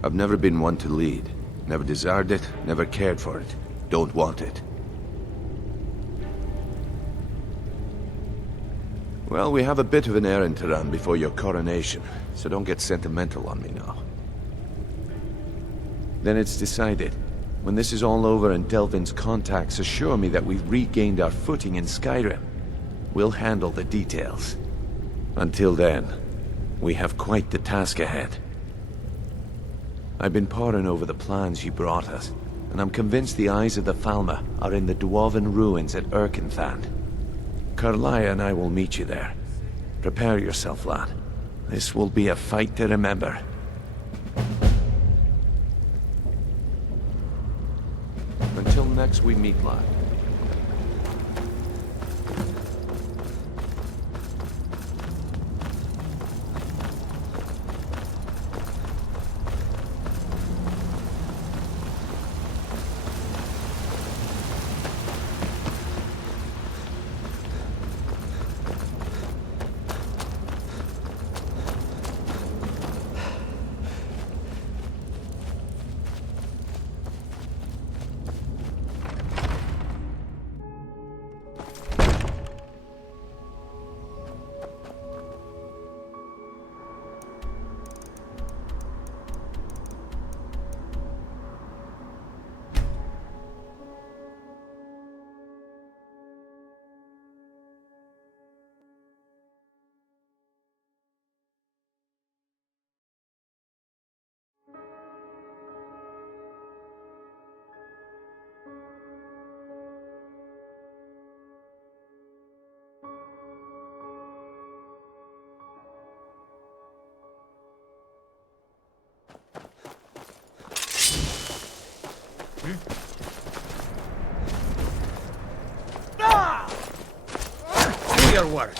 I've never been one to lead. Never desired it, never cared for it. Don't want it. Well, we have a bit of an errand to run before your coronation, so don't get sentimental on me now. Then it's decided. When this is all over and Delvin's contacts assure me that we've regained our footing in Skyrim, we'll handle the details. Until then, we have quite the task ahead. I've been poring over the plans you brought us, and I'm convinced the eyes of the Falmer are in the Dwarven ruins at Erkenthan. Carlia and I will meet you there. Prepare yourself, lad. This will be a fight to remember. Until next we meet, lad. Do your worst.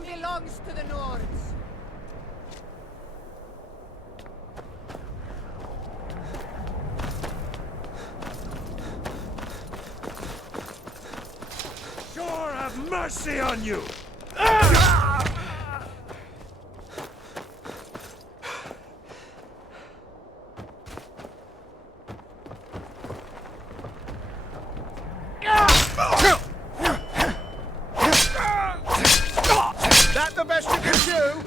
Skyrim belongs to the Nords. Sure have mercy on you! That the best you can do?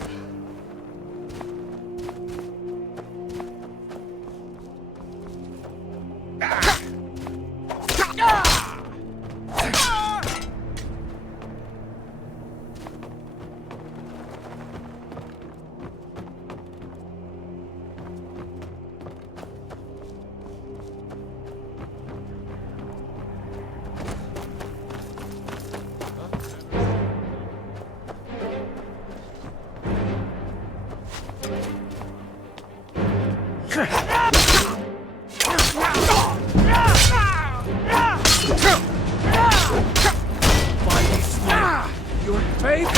Your faith?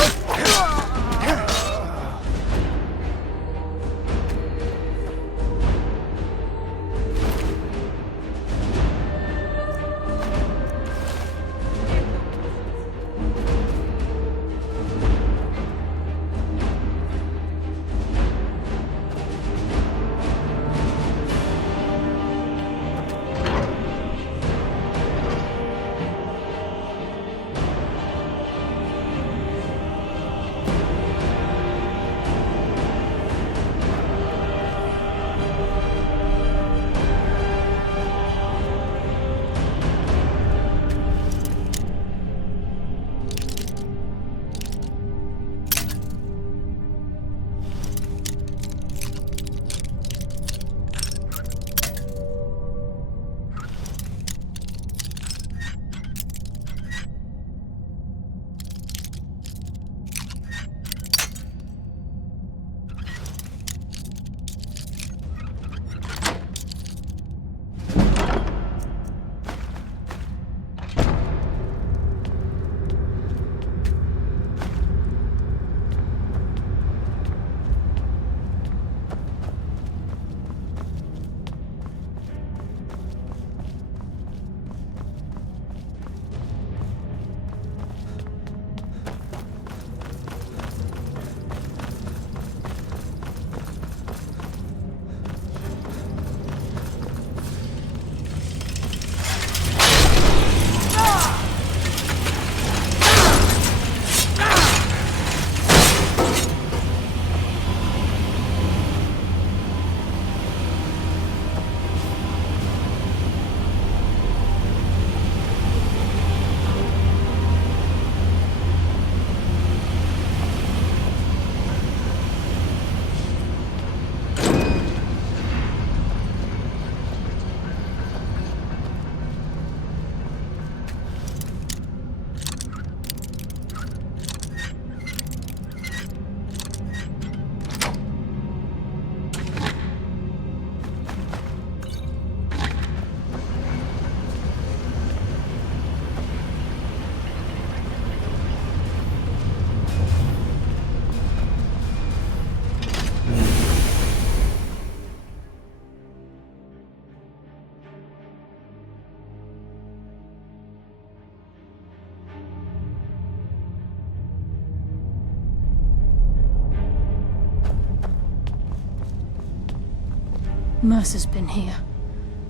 Mercer's been here.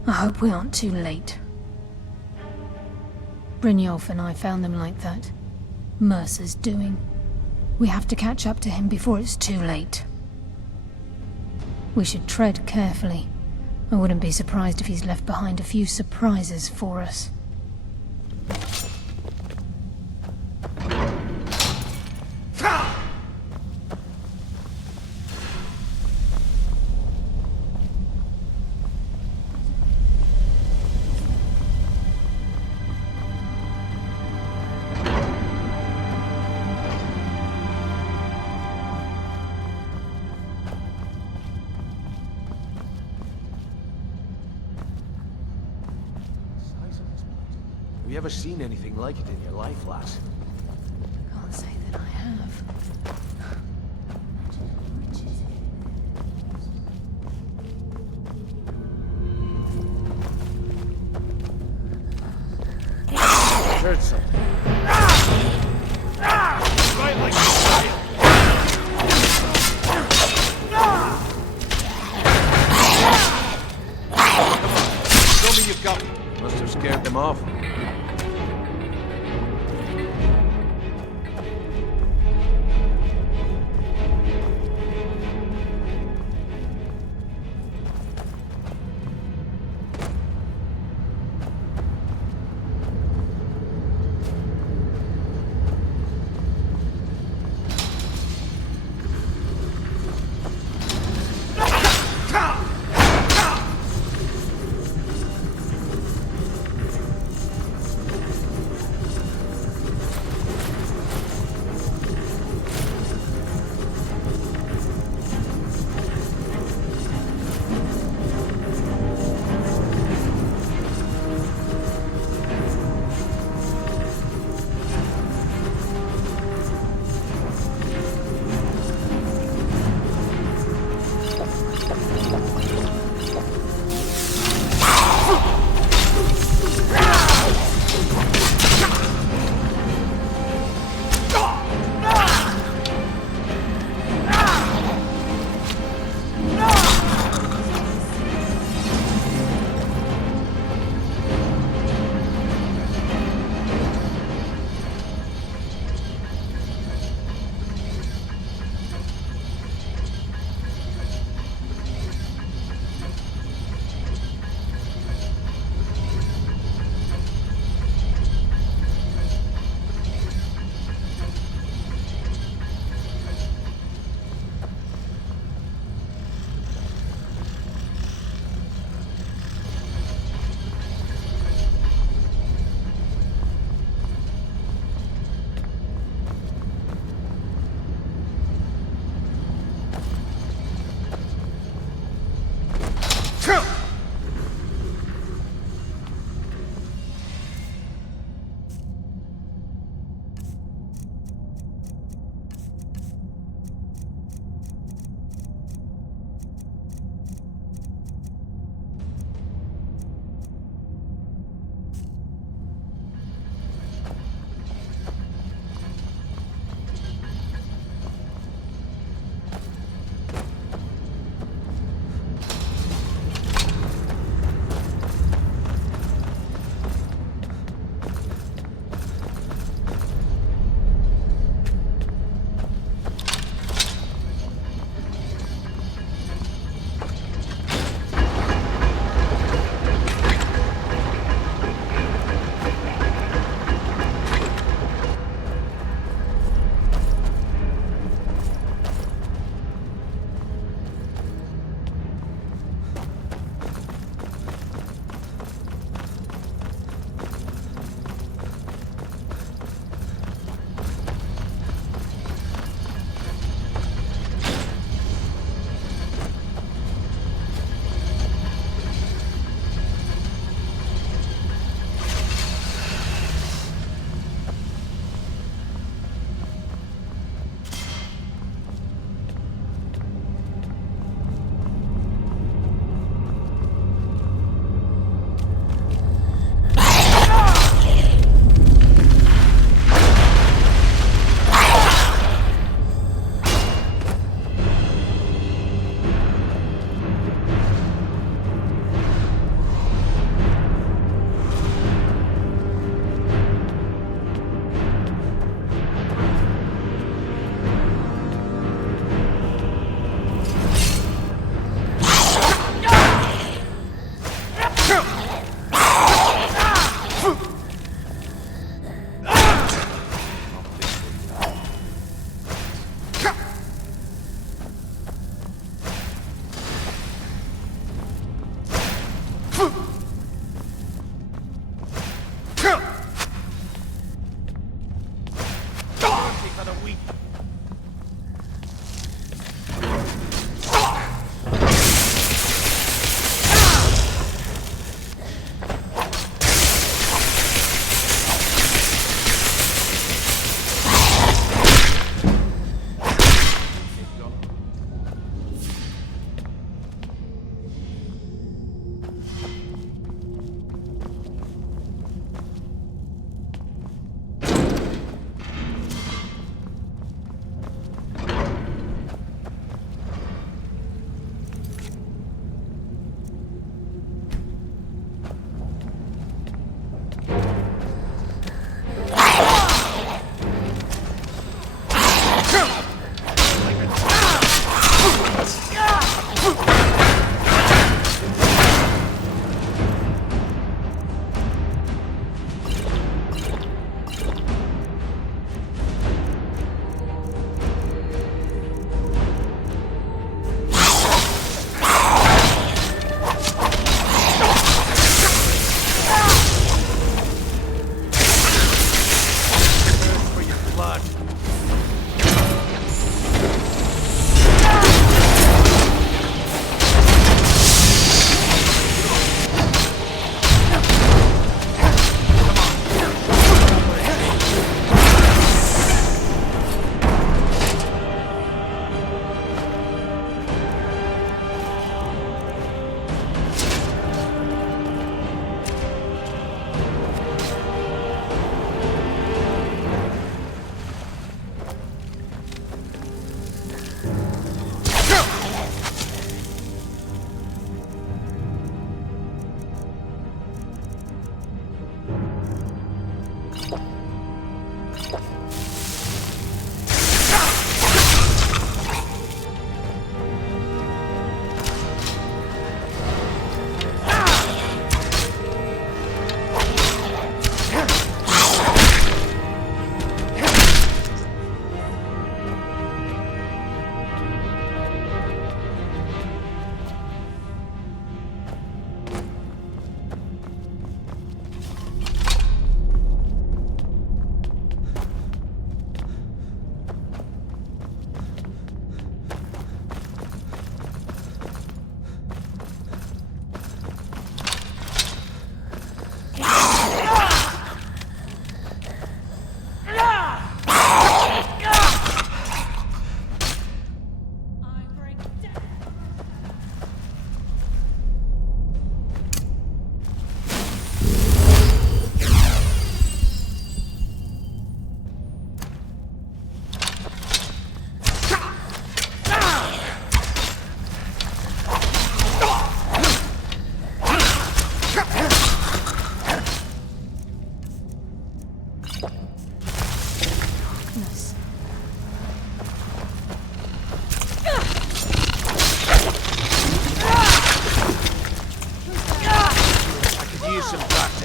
I hope we aren't too late. Brynjolf and I found them like that. Mercer's doing. We have to catch up to him before it's too late. We should tread carefully. I wouldn't be surprised if he's left behind a few surprises for us. Have you ever seen anything like it in your life, lass? Can't say that I have. have. Heard something. Right like a child. Show me you got me. Must have scared them off.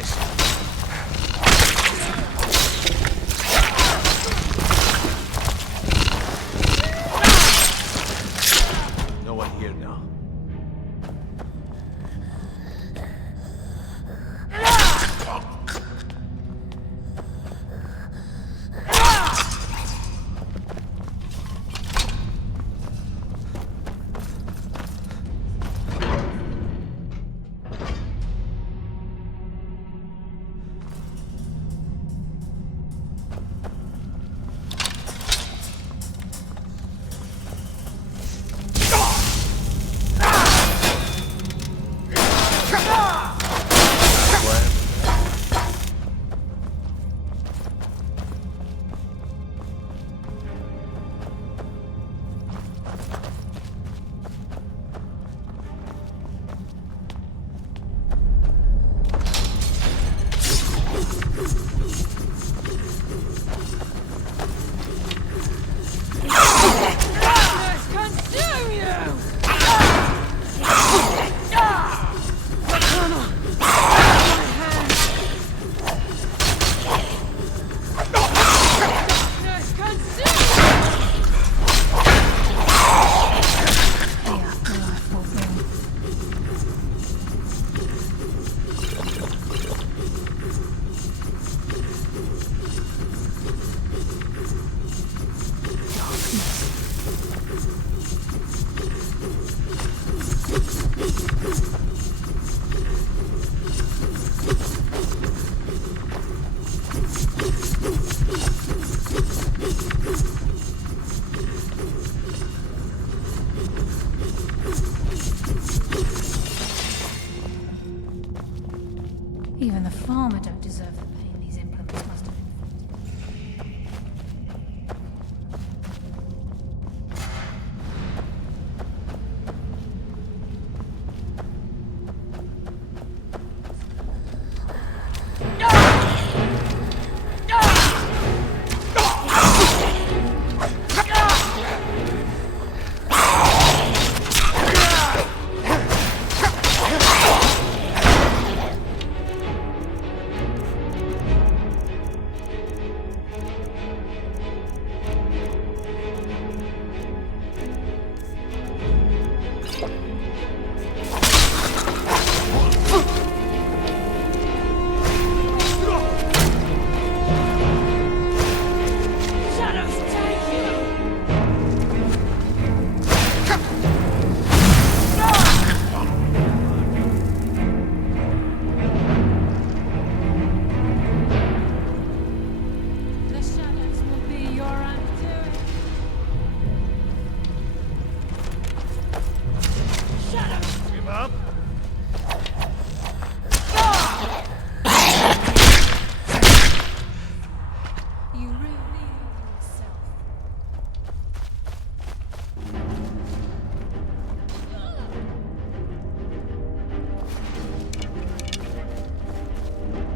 this. No one here now. Even the farmer don't deserve the pain these implements must have inflicted.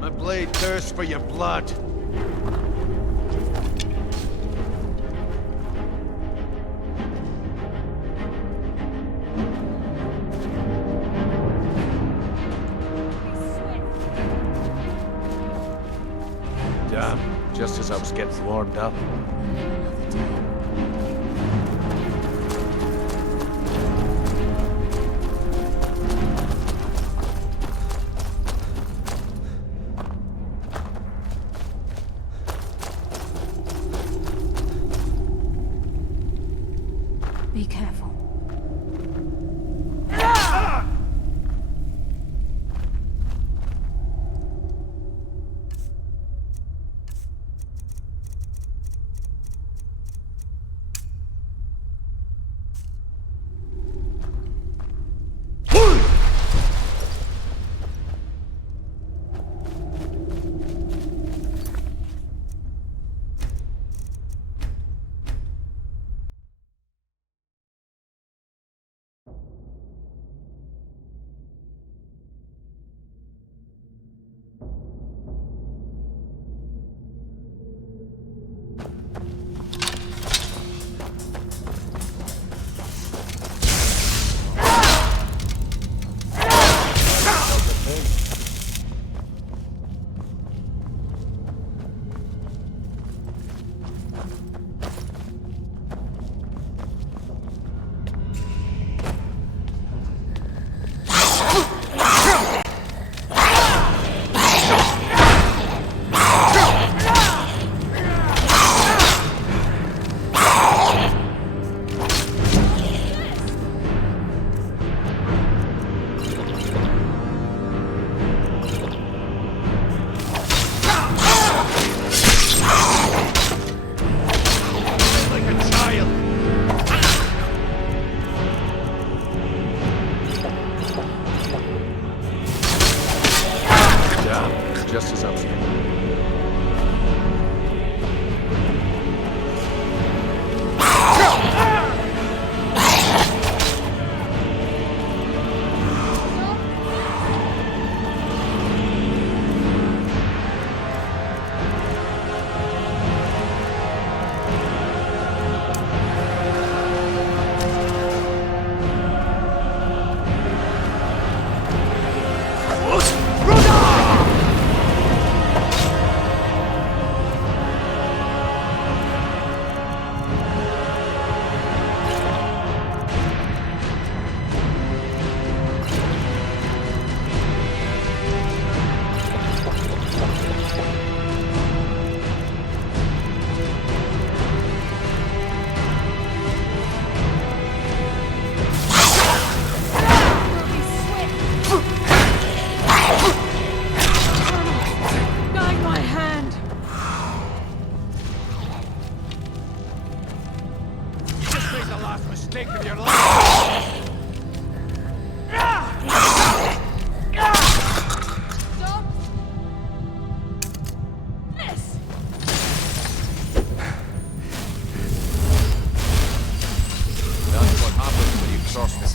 My blade thirsts for your blood. Damn, just as I was getting warmed up. Be careful. just as I'm saying.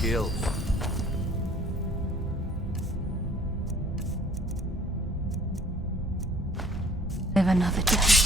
Hill. Live another day.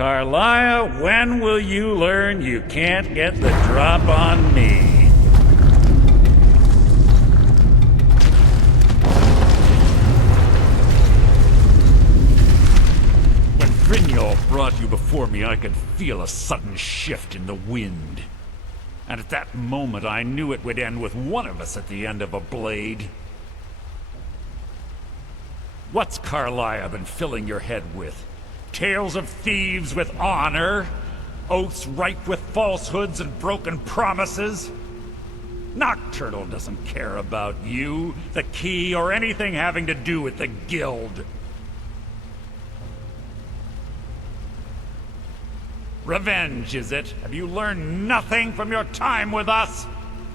Carlia, when will you learn you can't get the drop on me? When Brynjolf brought you before me, I could feel a sudden shift in the wind. And at that moment, I knew it would end with one of us at the end of a blade. What's Carlia been filling your head with? Tales of thieves with honor? Oaths ripe with falsehoods and broken promises? Nocturnal doesn't care about you, the key, or anything having to do with the guild. Revenge, is it? Have you learned nothing from your time with us?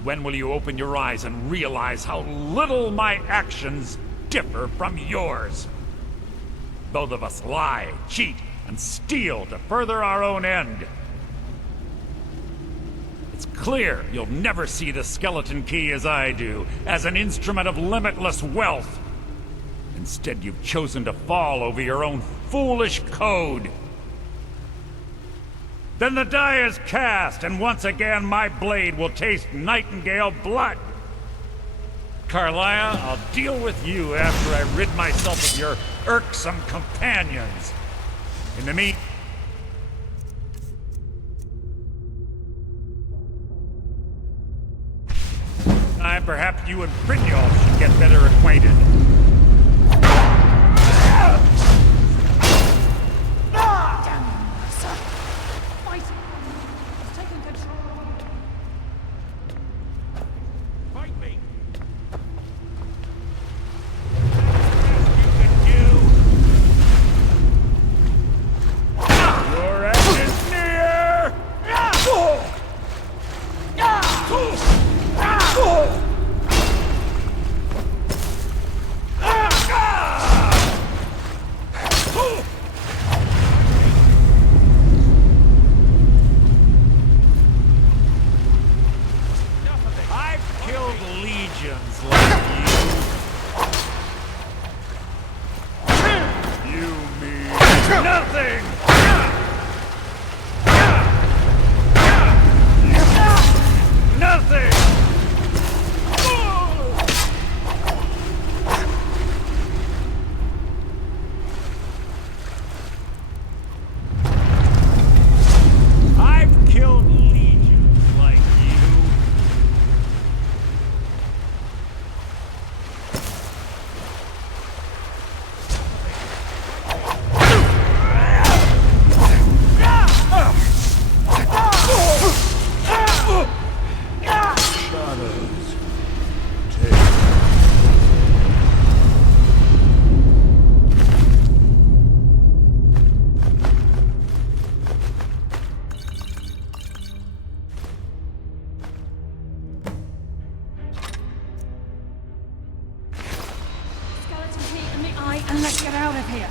When will you open your eyes and realize how little my actions differ from yours? Both of us lie, cheat, and steal to further our own end. It's clear you'll never see the skeleton key as I do, as an instrument of limitless wealth. Instead, you've chosen to fall over your own foolish code. Then the die is cast, and once again my blade will taste Nightingale blood. Carlia, I'll deal with you after I rid myself of your irksome companions. In the meantime, perhaps you and Brynjolf should get better acquainted. And let's get out of here.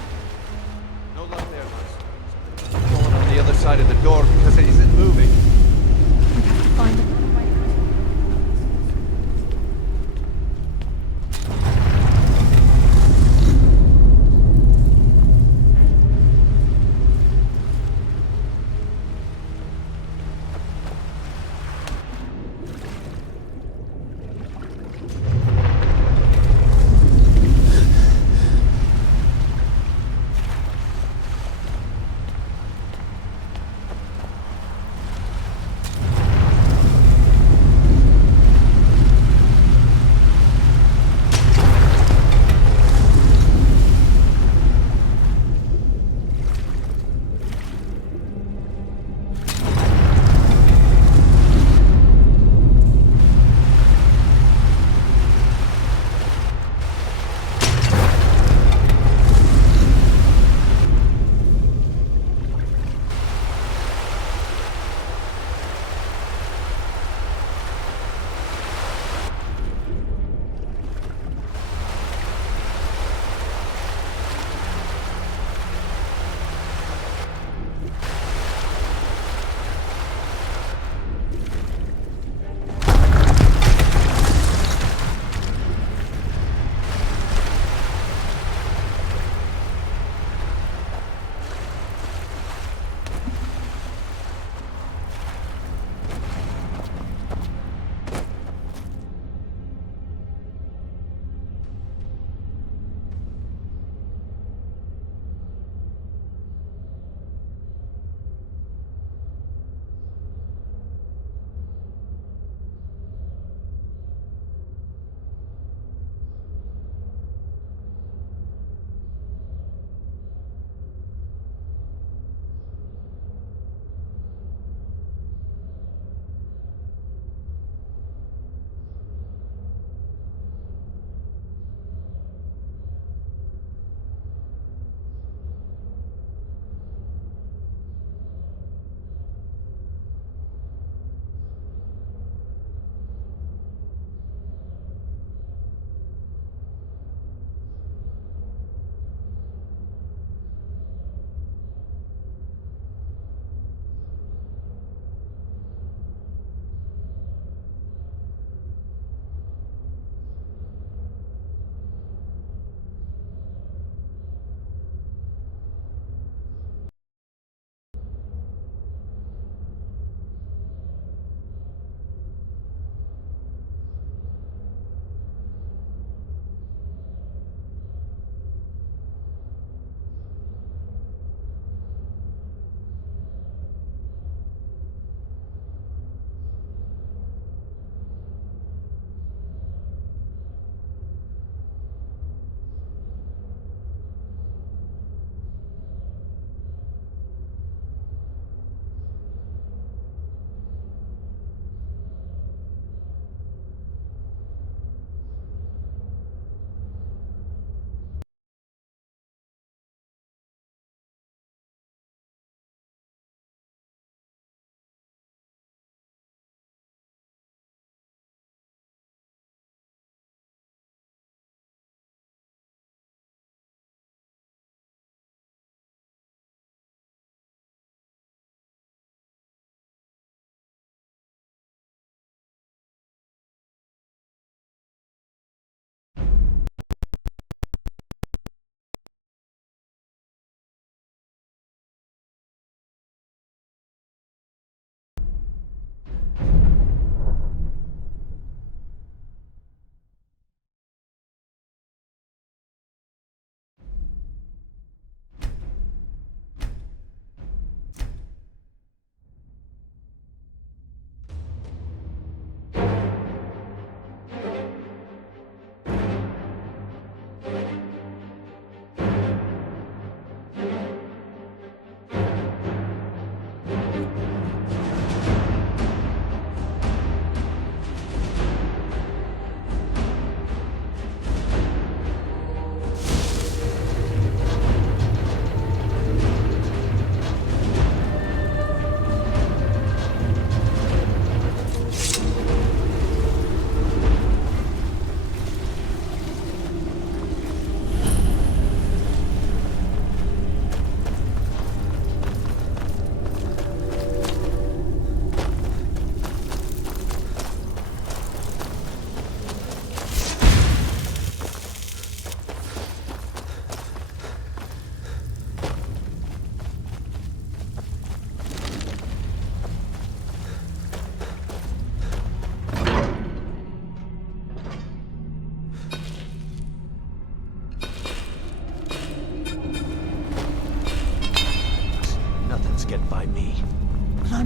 No luck there, Master. I'm going on the other side of the door because it isn't moving. We have to find another way out.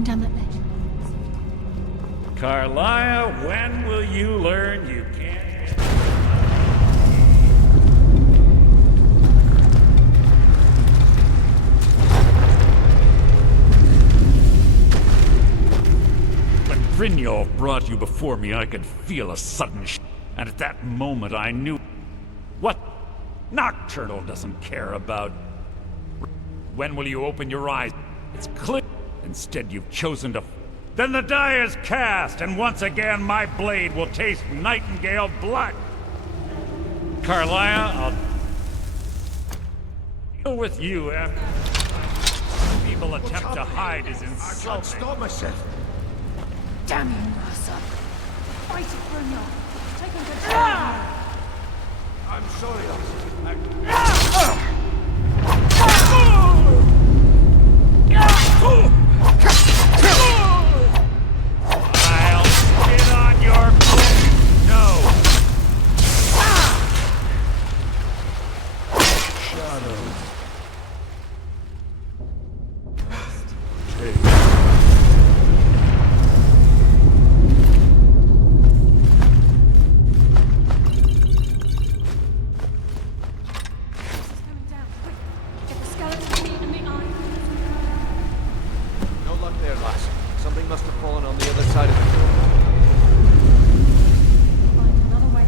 climb down that ledge. Carlia, when will you learn you can't... When Brynjolf brought you before me, I could feel a sudden and at that moment I knew... What? Nocturnal doesn't care about... When will you open your eyes? It's clear. Instead, you've chosen to... Then the die is cast, and once again my blade will taste Nightingale blood. Carlia, I'll deal with you after people attempt to hide is insulting. I can't stop myself. Damn you, Mercer. Fight it, Brynjolf. Take him to trial. I'm sorry, I'll spit on your blade. No. Shadows. No luck there, lass. Something must have fallen on the other side of the door. Find another way.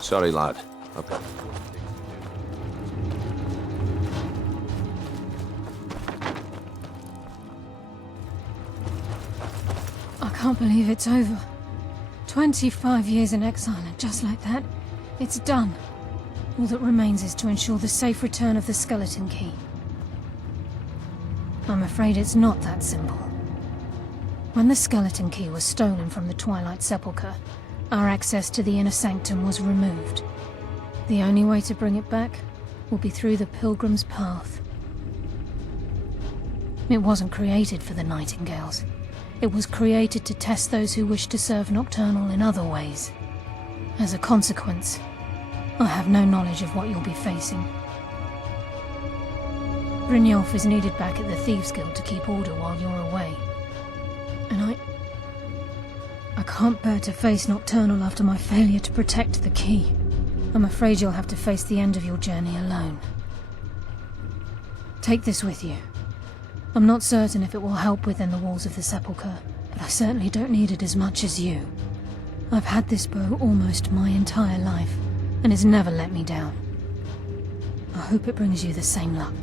Sorry, lad. Okay. I can't believe it's over. 25 years in exile, and just like that, it's done. All that remains is to ensure the safe return of the skeleton key. I'm afraid it's not that simple. When the skeleton key was stolen from the Twilight Sepulchre, our access to the inner sanctum was removed. The only way to bring it back will be through the Pilgrim's Path. It wasn't created for the Nightingales. It was created to test those who wish to serve Nocturnal in other ways. As a consequence, I have no knowledge of what you'll be facing. Brynjolf is needed back at the Thieves Guild to keep order while you're away. And I can't bear to face Nocturnal after my failure to protect the key. I'm afraid you'll have to face the end of your journey alone. Take this with you. I'm not certain if it will help within the walls of the Sepulchre, but I certainly don't need it as much as you. I've had this bow almost my entire life, and it's never let me down. I hope it brings you the same luck.